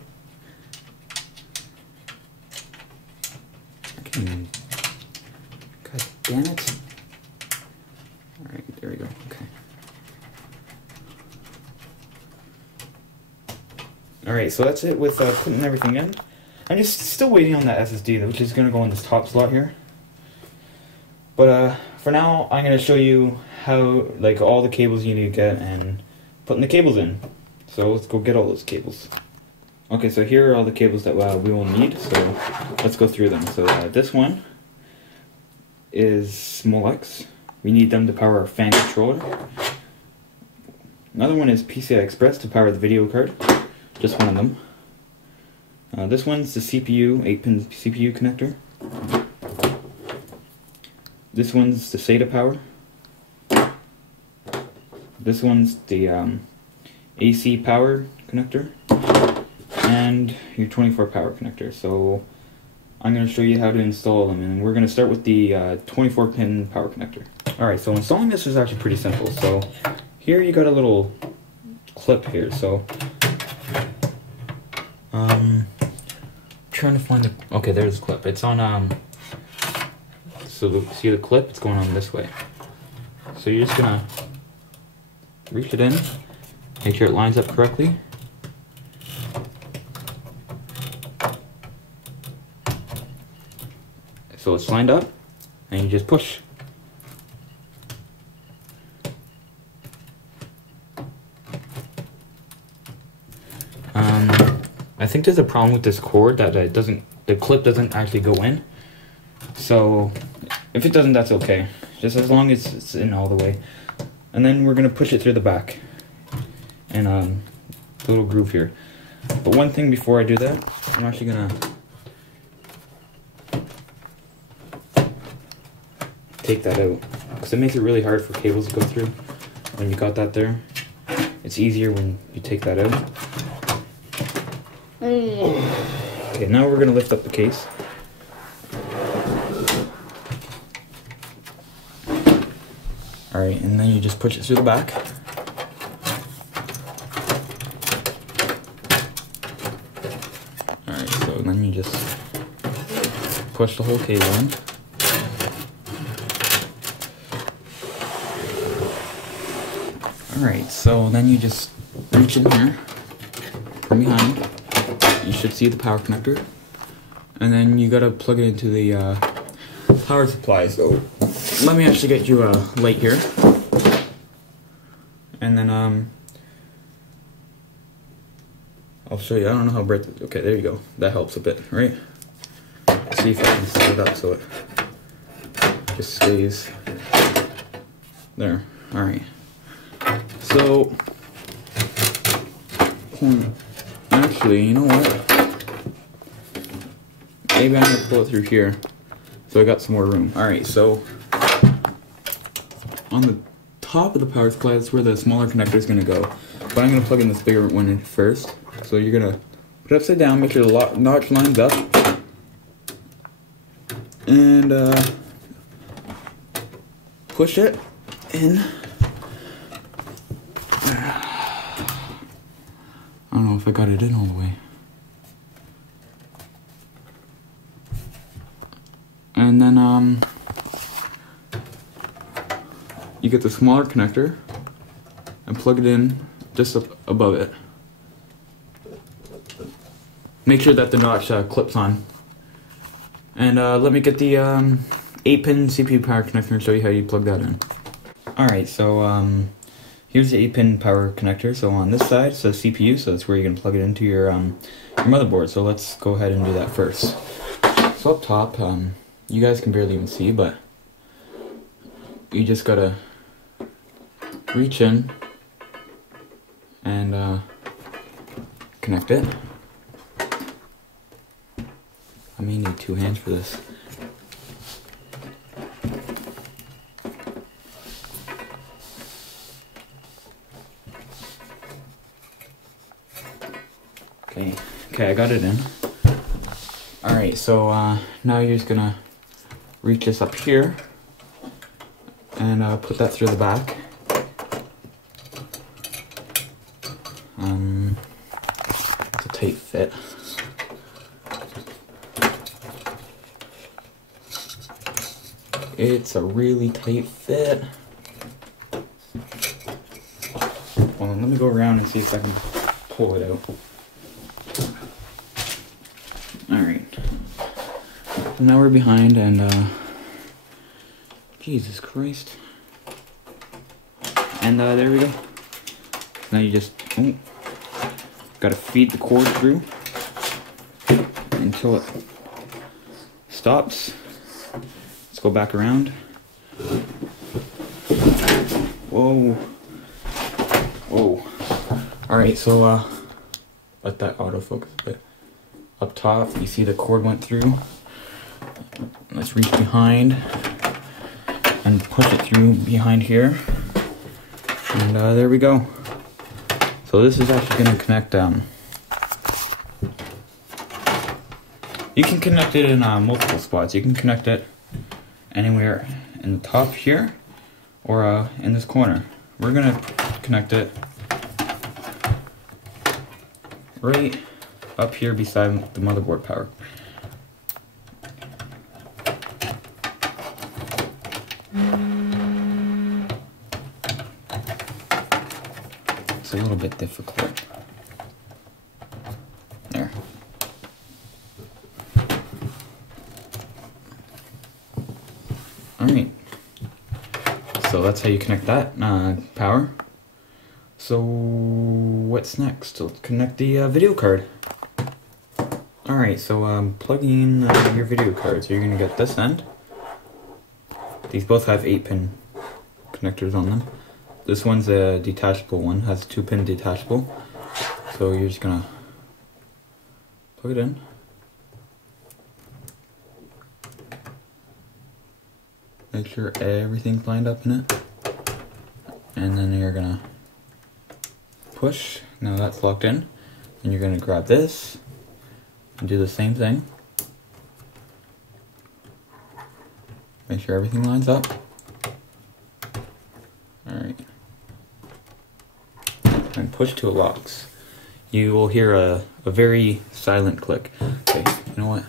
God damn it. Alright, there we go. Okay. Alright, so that's it with putting everything in. I'm just still waiting on that SSD, which is going to go in this top slot here. But for now, I'm going to show you how, like, all the cables you need to get and putting the cables in. So let's go get all those cables. Okay, so here are all the cables that we will need, so let's go through them. So this one is Molex. We need them to power our fan controller. Another one is PCI Express to power the video card, just one of them. This one's the CPU, 8-pin CPU connector. This one's the SATA power. This one's the AC power connector. And your 24 power connector. So I'm going to show you how to install them, and we're going to start with the 24-pin power connector. Alright, so installing this is actually pretty simple. So here you got a little clip here. So trying to find the, okay, there's the clip. It's on so see the clip, it's going on this way. So you're just gonna reach it in, make sure it lines up correctly. So it's lined up, and you just push. I think there's a problem with this cord that the clip doesn't actually go in. So if it doesn't, that's okay. Just as long as it's in all the way. And then we're gonna push it through the back and the little groove here. But one thing before I do that, I'm actually gonna take that out, because it makes it really hard for cables to go through when you got that there. It's easier when you take that out. Okay, now we're going to lift up the case. Alright, and then you just push it through the back. Alright, so then you just push the whole cable in. Alright, so then you just reach in here from behind. You should see the power connector, and then you gotta plug it into the power supply. So let me actually get you a light here, and then I'll show you. I don't know how bright. Okay, there you go. That helps a bit, right? Let's see if I can set it up so it just stays there. All right. So actually, you know what? Maybe I'm gonna pull it through here, so I got some more room. Alright, so on the top of the power supply, that's where the smaller connector is gonna go. But I'm gonna plug in this bigger one in first. So you're gonna put it upside down, make sure the notch lines up, and push it in. I don't know if I got it in all the way. And then you get the smaller connector and plug it in just up above it. Make sure that the notch clips on. And let me get the 8-pin CPU power connector and show you how you plug that in. Alright, so here's the 8-pin power connector. So on this side, so CPU, so that's where you're going to plug it into your motherboard. So let's go ahead and do that first. So up top, you guys can barely even see, but you just gotta reach in and connect it. I may need 2 hands for this. Okay, I got it in. Alright, so now you're just gonna reach this up here and put that through the back. It's a tight fit. It's a really tight fit. Well, let me go around and see if I can pull it out. Alright. So now we're behind and Jesus Christ. And there we go. Now you just gotta feed the cord through until it stops. Let's go back around. Whoa. Whoa. Alright, so let that autofocus a bit. Up top, you see the cord went through. Let's reach behind and push it through behind here. And there we go. So this is actually going to connect, you can connect it in multiple spots. You can connect it anywhere in the top here or in this corner. We're going to connect it right up here beside the motherboard power. It's a little bit difficult. There. Alright. So that's how you connect that power. So what's next? Let's connect the video card. Alright, so plugging in your video card. So you're going to get this end. These both have 8-pin connectors on them. This one's a detachable one, has a 2-pin detachable. So you're just going to plug it in. Make sure everything's lined up in it. And then you're going to push. Now that's locked in. And you're going to grab this and do the same thing. Make sure everything lines up. Alright. And push till it locks. You will hear a very silent click. Okay, you know what?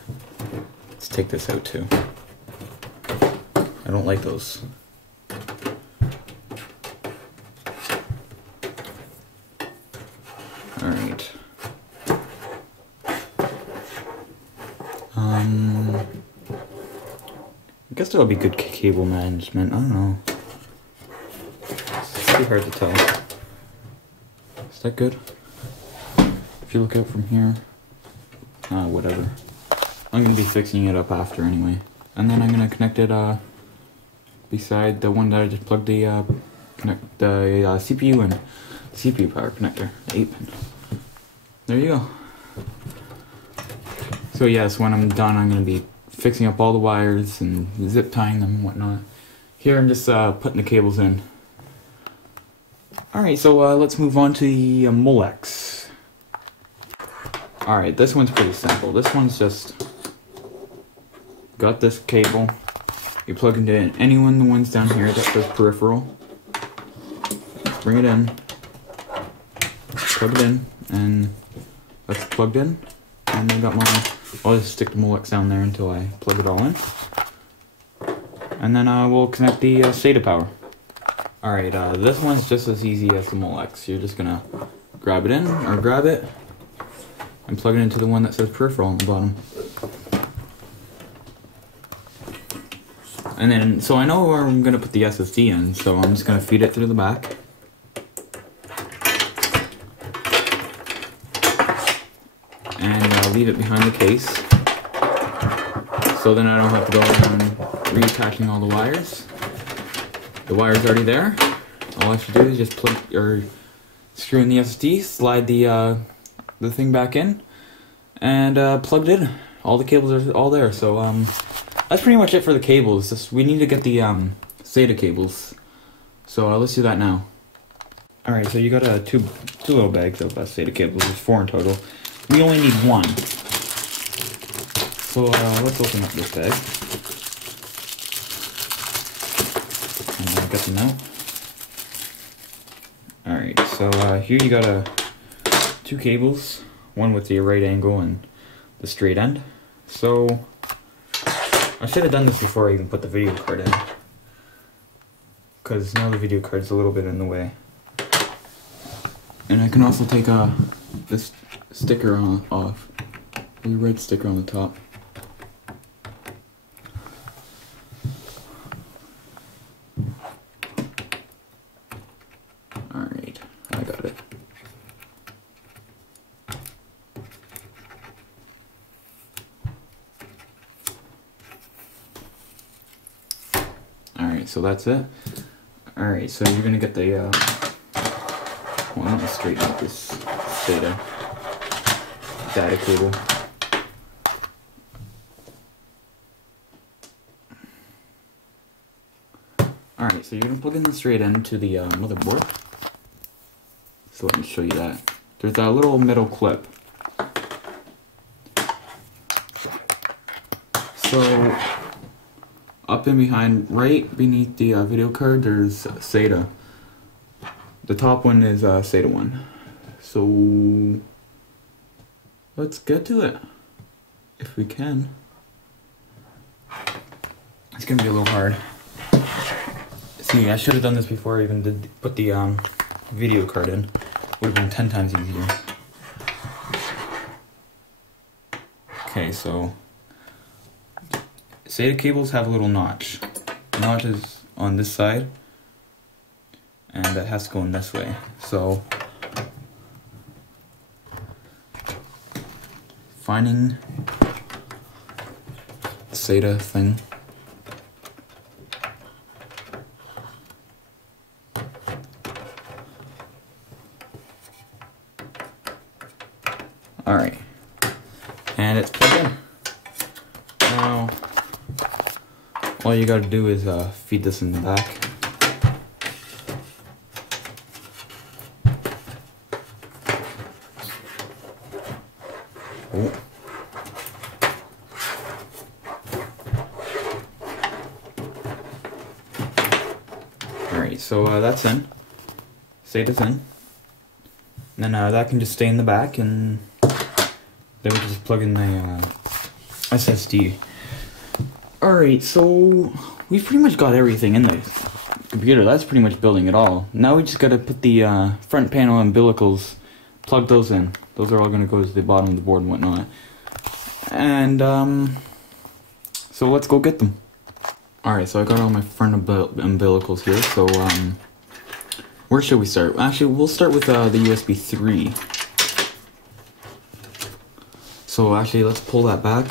Let's take this out too. I don't like those. Alright. I guess that'll be good cable management. I don't know. It's pretty hard to tell. Is that good? If you look out from here, whatever. I'm gonna be fixing it up after anyway, and then I'm gonna connect it beside the one that I just plugged the CPU and CPU power connector, the 8-pin. There you go. So yes, when I'm done, I'm gonna be fixing up all the wires and zip tying them and whatnot. Here I'm just putting the cables in. Alright, so let's move on to the Molex. Alright, this one's pretty simple. This one's just got this cable. You plug into any one of the ones down here that says peripheral. Bring it in. Plug it in, and that's plugged in. And I got my, I'll just stick the Molex down there until I plug it all in. and then we'll connect the SATA power. Alright, this one's just as easy as the Molex. You're just gonna grab it in, or grab it, and plug it into the one that says peripheral on the bottom. And then, so I know where I'm gonna put the SSD in, so I'm just gonna feed it through the back. And leave it behind the case. So then I don't have to go around reattaching all the wires. The wire's already there. All I should do is just plug, or screw in the SSD, slide the thing back in, and plug it in. All the cables are all there, so that's pretty much it for the cables. Just, we need to get the SATA cables, so let's do that now. Alright, so you got two little bags of SATA cables. There's 4 in total. We only need 1. So let's open up this bag. And I'll get them now. Alright, so here you got 2 cables, one with the right angle and the straight end. So I should have done this before I even put the video card in, because now the video card's a little bit in the way. And I can also take this sticker off, the red sticker on the top. Alright, I got it. Alright, so that's it. Alright, so you're gonna get the, well, I'm gonna straighten up this data cable. Alright, so you're gonna plug in the straight end to the motherboard. So let me show you that. There's a little metal clip. So up in behind, right beneath the video card, there's SATA. The top one is SATA 1. So let's get to it, if we can. It's gonna be a little hard. See, I should have done this before I even did put the video card in. Would have been 10 times easier. Okay, so SATA cables have a little notch. The notch is on this side, and it has to go in this way. So finding the SATA thing. Alright, and it's plugged in. Now, all you gotta do is feed this in the back. Oh. Alright, so that's in. SATA's in. And then that can just stay in the back, and then we can just plug in the SSD. Alright, so we've pretty much got everything in the computer. That's pretty much building it all. Now we just gotta put the front panel umbilicals, plug those in. Those are all gonna go to the bottom of the board and whatnot. And so let's go get them. Alright, so I got all my front umbilicals here, so where should we start? Actually, we'll start with the USB 3. So actually, let's pull that back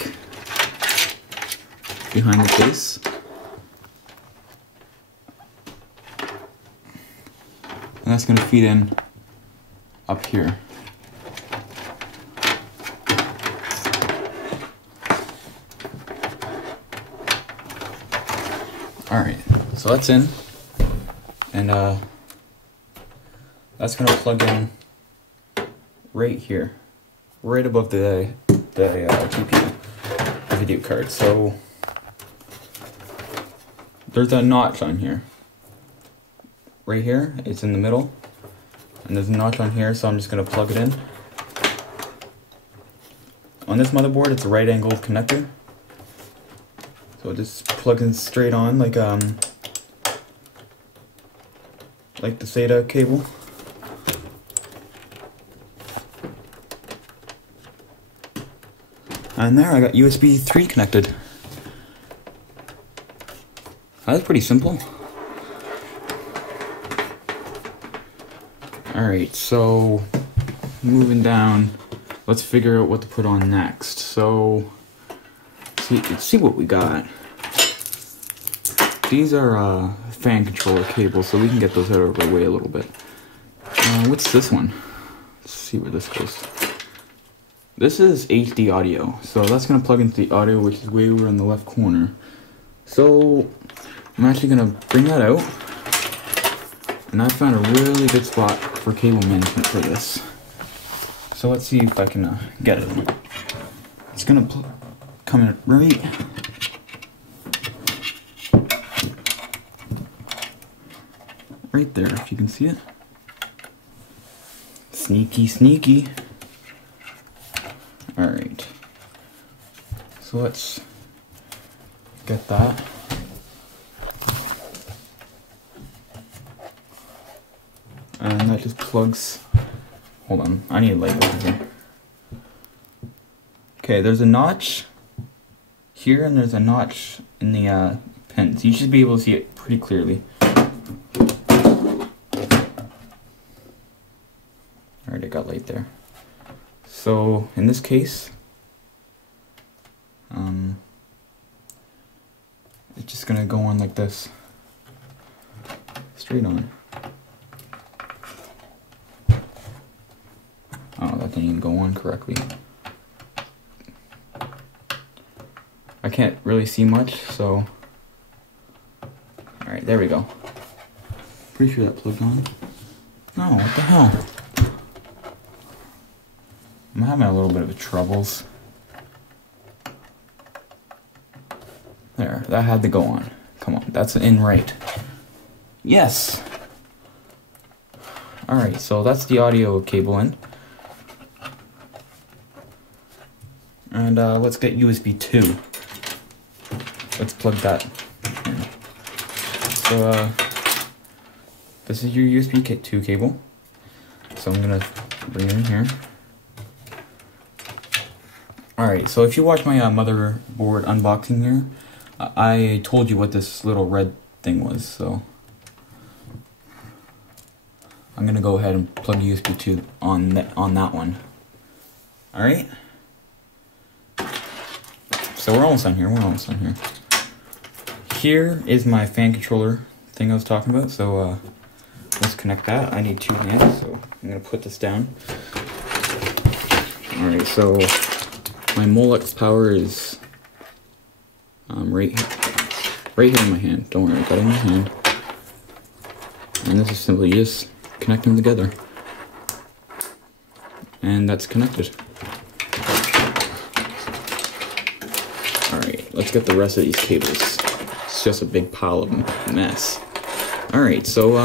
behind the case. And that's going to feed in up here. Alright, so that's in. And that's going to plug in right here, right above the GPU, the video card. So there's a notch on here. Right here, it's in the middle, and there's a notch on here, so I'm just going to plug it in. On this motherboard, it's a right angle connector. So just plug in straight on like the SATA cable. And there I got USB 3 connected. That's pretty simple. Alright, so moving down, let's figure out what to put on next. So let's see what we got. These are fan controller cables, so we can get those out of our way a little bit. What's this one? Let's see where this goes. This is HD audio, so that's going to plug into the audio, which is way over in the left corner. So I'm actually going to bring that out, and I found a really good spot for cable management for this. So let's see if I can get it. It's going to come in right there, if you can see it. Sneaky, sneaky. Alright, so let's get that. And that just plugs. Hold on, I need a light over here. Okay, there's a notch here and there's a notch in the pins. You should be able to see it pretty clearly. Alright, I got light there. So in this case, it's just gonna go on like this, straight on. Oh, that didn't even go on correctly. I can't really see much, so alright, there we go. Pretty sure that plugged on. No, what the hell? I'm having a little bit of troubles. There, that had to go on. Come on, that's in right. Yes! Alright, so that's the audio cable in. And let's get USB 2. Let's plug that in. So this is your USB 2 cable. So I'm gonna bring it in here. Alright, so if you watch my motherboard unboxing here, I told you what this little red thing was, so I'm gonna go ahead and plug USB 2 on that one. Alright? So we're almost done here, Here is my fan controller thing I was talking about, so let's connect that. I need 2 hands, so I'm gonna put this down. Alright, so my Molex power is right here in my hand. Don't worry, I got it in my hand. And this is simply just connecting them together. And that's connected. Alright, let's get the rest of these cables. It's just a big pile of mess. Alright, so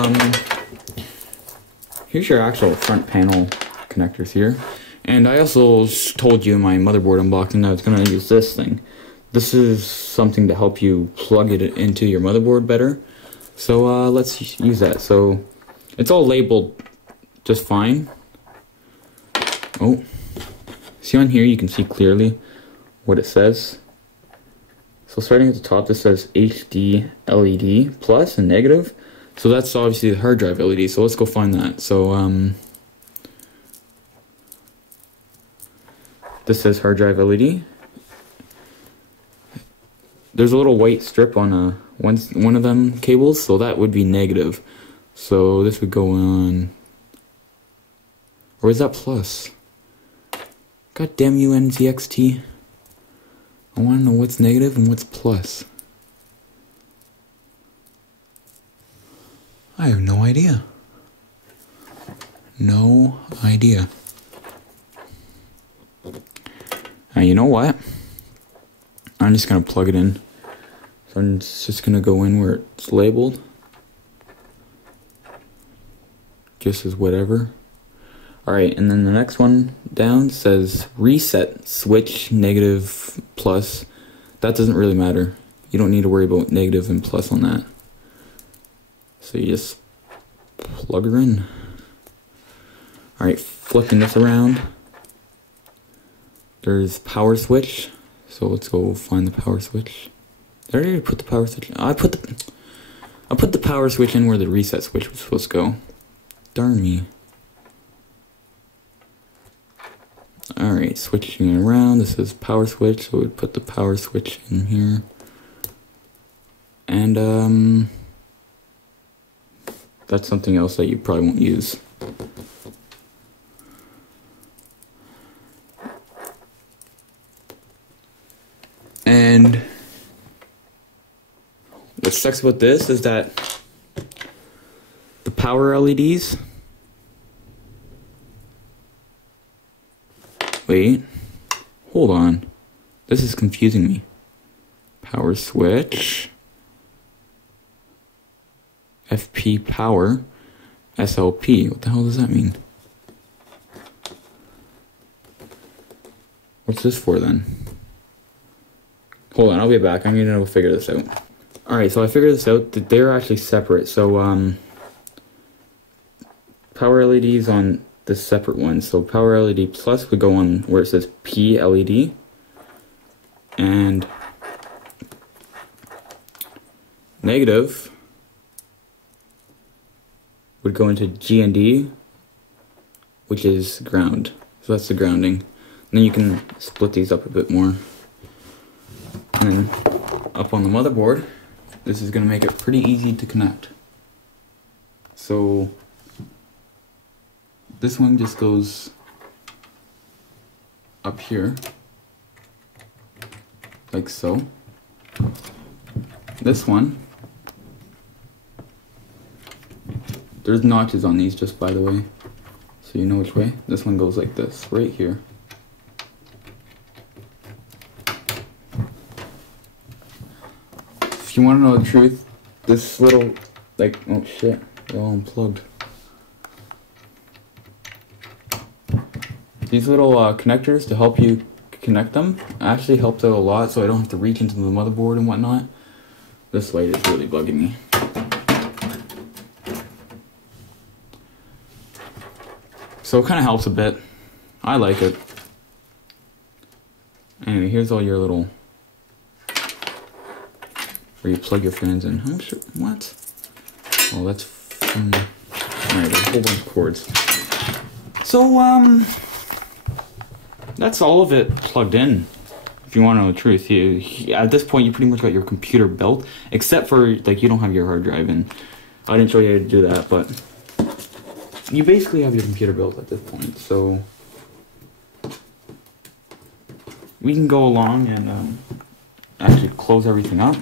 here's your actual front panel connectors here. And I also told you in my motherboard unboxing that I was going to use this thing. This is something to help you plug it into your motherboard better. So let's use that. So it's all labeled just fine. Oh, see on here you can see clearly what it says. So starting at the top, this says HD LED plus and negative. So that's obviously the hard drive LED. So let's go find that. So this says hard drive LED. There's a little white strip on one of them cables, so that would be negative. So this would go on, or is that plus? God damn you, NZXT. I want to know what's negative and what's plus. I have no idea. No idea. Now, you know what? I'm just going to plug it in. So I'm just going to go in where it's labeled. Just as whatever. Alright, and then the next one down says reset switch negative plus. That doesn't really matter. you don't need to worry about negative and plus on that. So you just plug her in. Alright, flipping this around. There's power switch. So let's go find the power switch. Did I already put the power switch in? I put the power switch in where the reset switch was supposed to go. Darn me. Alright, switching it around. This is power switch, so we put the power switch in here. And that's something else that you probably won't use. And what sucks about this is that the power LEDs. Wait, hold on. This is confusing me. Power switch. FP power. SLP. What the hell does that mean? What's this for then? Hold on, I'll be back. I'm gonna figure this out. Alright, so I figured this out that they're actually separate. So, power LEDs on the separate one. So power LED plus would go on where it says P LED. And negative would go into G and D, which is ground. So that's the grounding. And then you can split these up a bit more. And then up on the motherboard, this is going to make it pretty easy to connect. So this one just goes up here, like so. This one, there's notches on these, just by the way, so you know which way. This one goes like this, right here. If you want to know the truth, this little, like, oh shit, they're all unplugged. These little connectors to help you connect them actually helps out a lot, so I don't have to reach into the motherboard and whatnot. This light is really bugging me. So it kind of helps a bit. I like it. Anyway, here's all your little, where you plug your fans in. How much? What? Oh, that's from. Alright, there's a whole bunch of cords. So, that's all of it plugged in. If you want to know the truth, at this point you pretty much got your computer built, except for like you don't have your hard drive in. I didn't show you how to do that, but you basically have your computer built at this point. So we can go along and actually close everything up.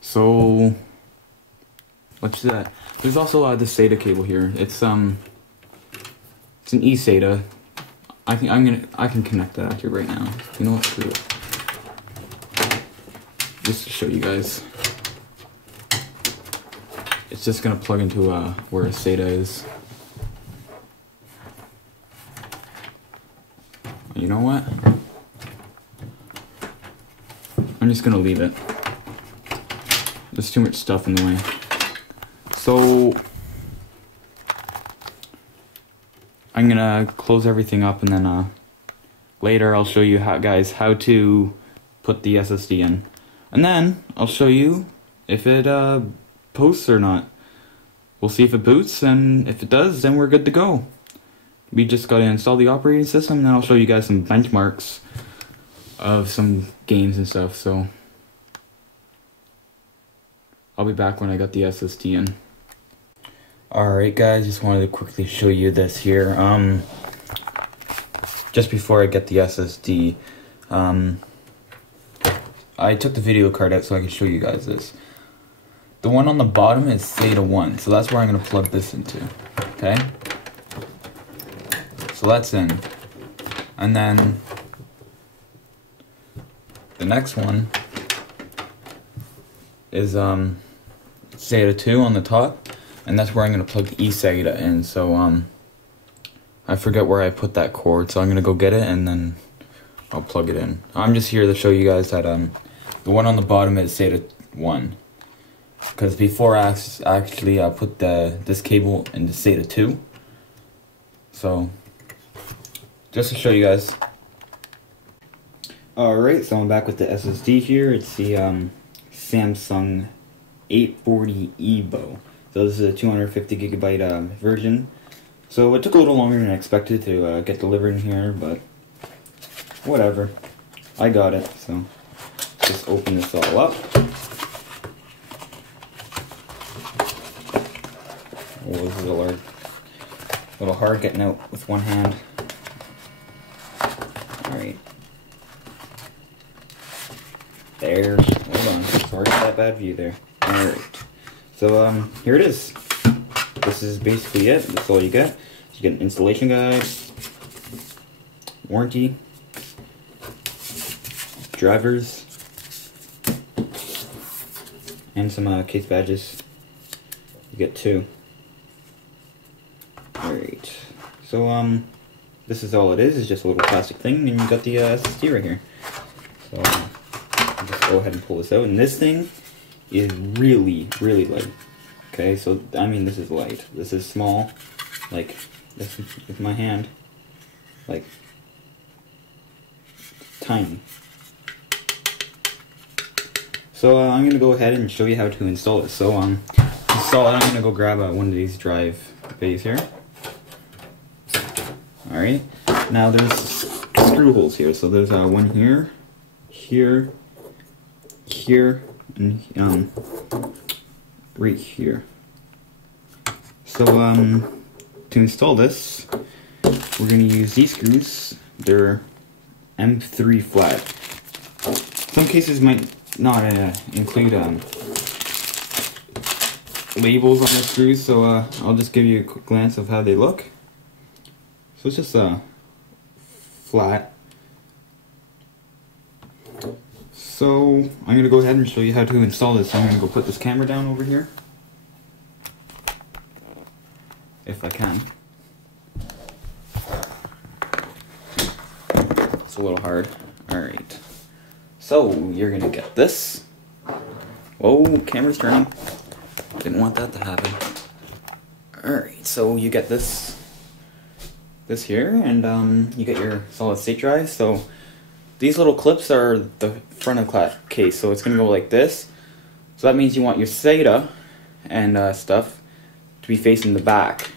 So let's do that. There's also the SATA cable here. It's an eSATA. I can connect that actually right now. You know what? Screw it. Just to show you guys. It's just gonna plug into where a SATA is. You know what? I'm just gonna leave it. There's too much stuff in the way. So I'm gonna close everything up, and then later I'll show you how to put the SSD in, and then I'll show you if it posts or not. We'll see if it boots, and if it does, then we're good to go. We just gotta install the operating system, and then I'll show you guys some benchmarks of some games and stuff. So I'll be back when I got the SSD in. Alright guys, just wanted to quickly show you this here. Just before I get the SSD, I took the video card out so I could show you guys this. The one on the bottom is SATA 1, so that's where I'm going to plug this into. Okay? So that's in. And then the next one is SATA 2 on the top. And that's where I'm going to plug the eSATA in. So, I forget where I put that cord, so I'm going to go get it, and then I'll plug it in. I'm just here to show you guys that, the one on the bottom is SATA 1. Because before I actually put this cable into SATA 2. So, just to show you guys. Alright, so I'm back with the SSD here. It's the Samsung 840 EVO. So this is a 250 gigabyte version. So it took a little longer than I expected to get delivered in here, but whatever. I got it, so just open this all up. Oh, this is a little hard getting out with one hand. Alright. There. Hold on. Sorry for that bad view there. Alright. So, here it is. This is basically it. That's all you get. You get an installation guide, warranty, drivers, and some case badges. You get 2. Alright. So, this is all it is. It's just a little plastic thing, and you got the SSD right here. So, I'll just go ahead and pull this out. And this thing is really, really light. Okay, so, I mean, this is light. This is small. Like, this with my hand. Like, tiny. So, I'm going to go ahead and show you how to install it. So, to install it, I'm going to go grab one of these drive bays here. Alright, now there's screw holes here. So, there's one here, here, and right here. So to install this, we're going to use these screws. They're M3 flat. Some cases might not include labels on the screws, so I'll just give you a quick glance of how they look. So it's just flat. So I'm going to go ahead and show you how to install this. So I'm going to go put this camera down over here, if I can. It's a little hard. Alright. So you're going to get this. Whoa, camera's turning. Didn't want that to happen. Alright, so you get this here, and you get your solid state drive. So these little clips are the front of the case, so it's going to go like this. So that means you want your SATA and stuff to be facing the back.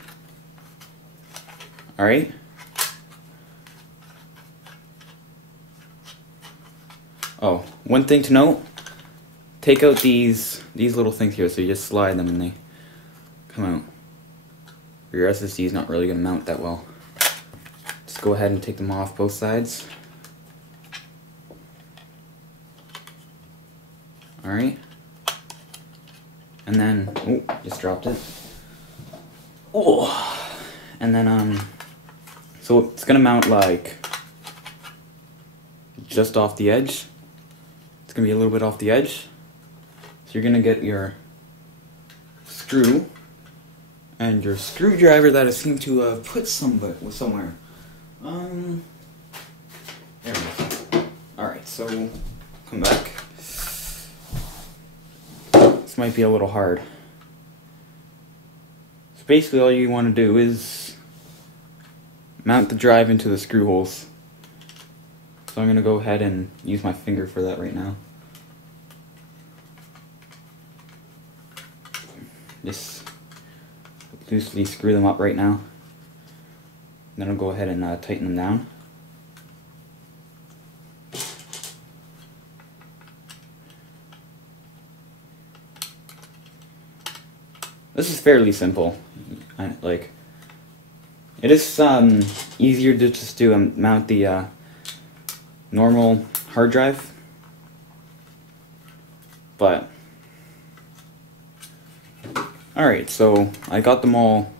Alright? Oh, one thing to note, take out these little things here, so you just slide them and they come out. Your SSD is not really going to mount that well. Just go ahead and take them off both sides. Alright, and then, oh, just dropped it. Oh, and then, so it's gonna mount like just off the edge. It's gonna be a little bit off the edge. So you're gonna get your screw and your screwdriver that I seem to have put somewhere. There it is. Alright, so come back. This might be a little hard. So basically all you want to do is mount the drive into the screw holes. So I'm going to go ahead and use my finger for that right now. Just loosely screw them up right now. Then I'll go ahead and tighten them down. This is fairly simple. Like, it is easier to just mount the normal hard drive, but alright, so I got them all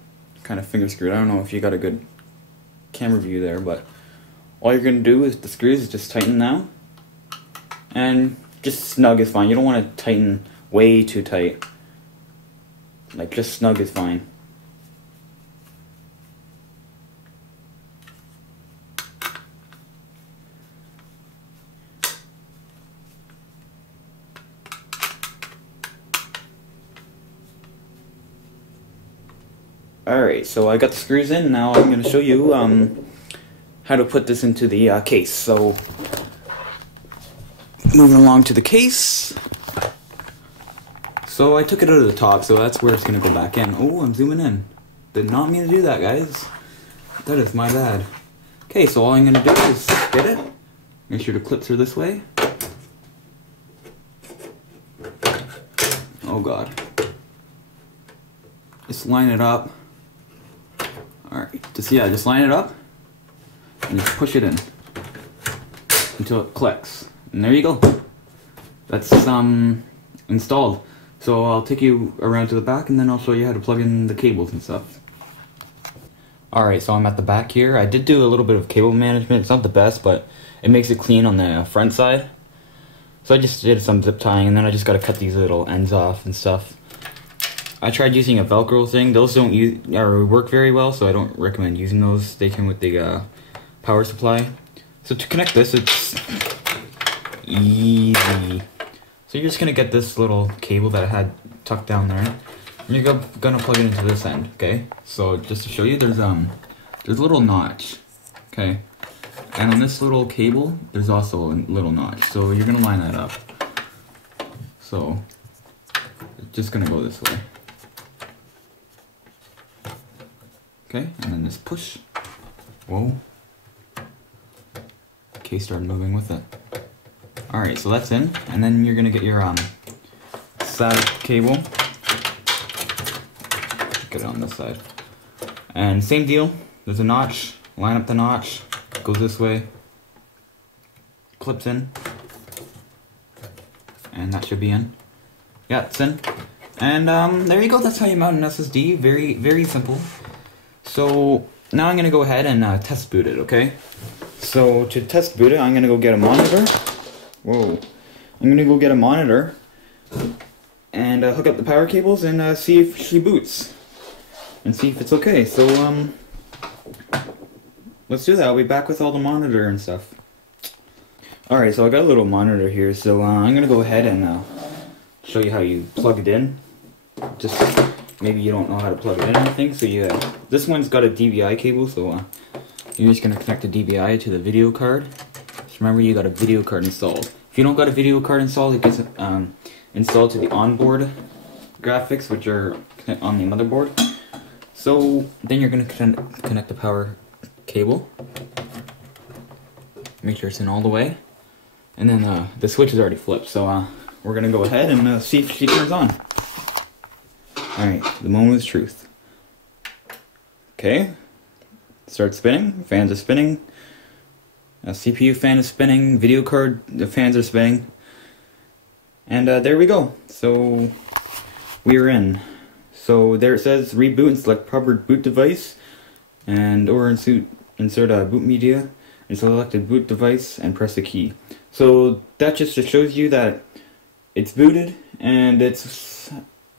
kind of finger screwed. I don't know if you got a good camera view there, but all you're going to do is the screws is just tighten now, and just snug is fine. You don't want to tighten way too tight. Like, just snug is fine. Alright, so I got the screws in. Now I'm going to show you how to put this into the case. So, moving along to the case. So I took it out of the top, so that's where it's going to go back in. Oh, I'm zooming in. Did not mean to do that, guys. That is my bad. Okay, so all I'm going to do is get it. Make sure the clips are this way. Oh god. Just line it up. Alright, just line it up and just push it in until it clicks. And there you go. That's installed. So I'll take you around to the back and then I'll show you how to plug in the cables and stuff. Alright, so I'm at the back here. I did do a little bit of cable management. It's not the best, but it makes it clean on the front side. So I just did some zip tying and then I just gotta cut these little ends off and stuff. I tried using a Velcro thing. Those don't work very well, so I don't recommend using those. They come with the power supply. So to connect this, it's easy. So you're just gonna get this little cable that I had tucked down there. And you're gonna plug it into this end, okay? So just to show you, there's a little notch, okay? And on this little cable, there's also a little notch. So you're gonna line that up. So it's just gonna go this way. Okay, and then this push. Whoa. Okay, start moving with it. Alright, so that's in, and then you're gonna get your SATA cable. Get it on this side. And same deal, there's a notch, line up the notch, goes this way, clips in, and that should be in. Yeah, it's in. And there you go, that's how you mount an SSD, very, very simple. So now I'm going to go ahead and test boot it, okay? So to test boot it, I'm going to go get a monitor. Whoa. I'm going to go get a monitor and hook up the power cables and see if she boots. And see if it's okay. So let's do that. I'll be back with all the monitor and stuff. Alright, so I got a little monitor here. So I'm going to go ahead and show you how you plug it in. Just maybe you don't know how to plug it in or anything, so this one's got a DVI cable, so you're just going to connect the DVI to the video card. Just remember you got a video card installed. If you don't got a video card installed, it gets installed to the onboard graphics, which are on the motherboard. So then you're going to connect the power cable. Make sure it's in all the way. And then the switch is already flipped, so we're going to go ahead and see if she turns on. Alright, the moment of truth. Okay, start spinning, fans are spinning, a CPU fan is spinning, video card, the fans are spinning, and there we go. So, we're in. So there it says reboot and select proper boot device, and or insert a boot media, and select a boot device and press the key. So that just shows you that it's booted, and it's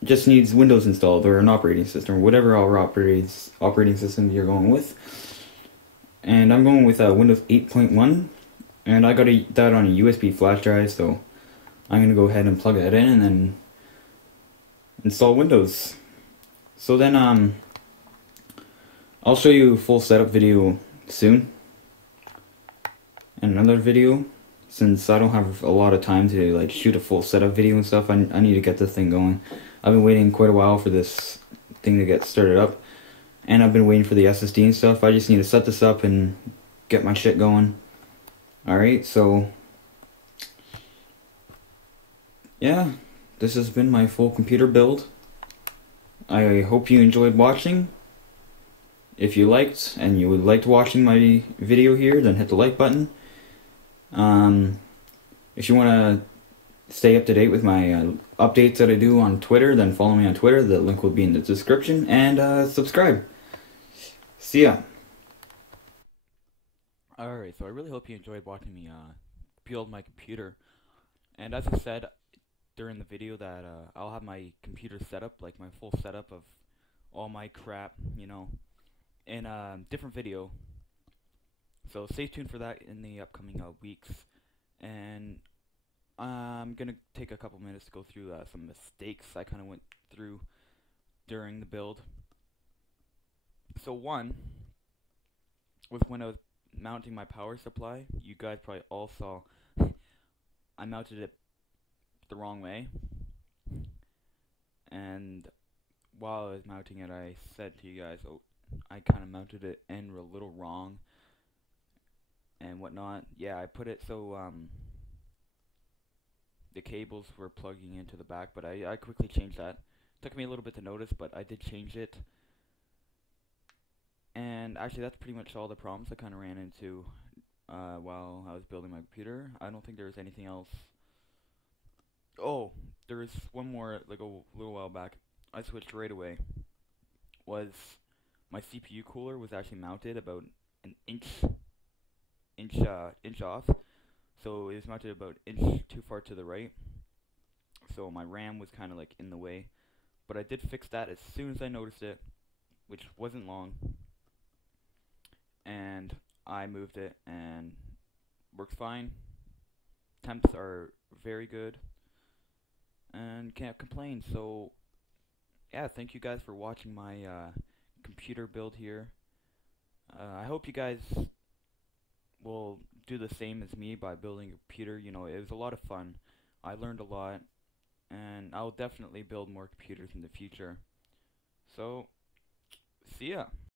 just needs Windows installed or an operating system or whatever operating system you're going with. And I'm going with Windows 8.1, and I got that on a USB flash drive, so I'm gonna go ahead and plug that in and then install Windows. So then I'll show you a full setup video soon, and another video, since I don't have a lot of time to like shoot a full setup video and stuff. I need to get this thing going. I've been waiting quite a while for this thing to get started up, and I've been waiting for the SSD and stuff. I just need to set this up and get my shit going. Alright, so yeah, this has been my full computer build. I hope you enjoyed watching. If you liked and you would like watching my video here, then hit the like button. If you want to stay up to date with my updates that I do on Twitter, then follow me on Twitter. The link will be in the description. And subscribe. See ya. Alright, so I really hope you enjoyed watching me build my computer. And as I said during the video, that I'll have my computer set up, like my full setup of all my crap, you know, in a different video. So stay tuned for that in the upcoming weeks. And I'm gonna take a couple minutes to go through some mistakes I kind of went through during the build. So one was when I was mounting my power supply. You guys probably all saw I mounted it the wrong way, and while I was mounting it, I said to you guys, "Oh, I kind of mounted it in a little wrong and whatnot." Yeah, I put it so the cables were plugging into the back, but I quickly changed that. Took me a little bit to notice, but I did change it. And actually, that's pretty much all the problems I kind of ran into while I was building my computer. I don't think there was anything else. Oh, there was one more, like a little while back. I switched right away. Was my CPU cooler was actually mounted about an inch off, so it was mounted about inch too far to the right. So my RAM was kind of like in the way, but I did fix that as soon as I noticed it, which wasn't long, and I moved it and works fine. Temps are very good and can't complain. So yeah, thank you guys for watching my computer build here. I hope you guys will do the same as me by building a computer. You know, it was a lot of fun. I learned a lot, and I'll definitely build more computers in the future. So, see ya.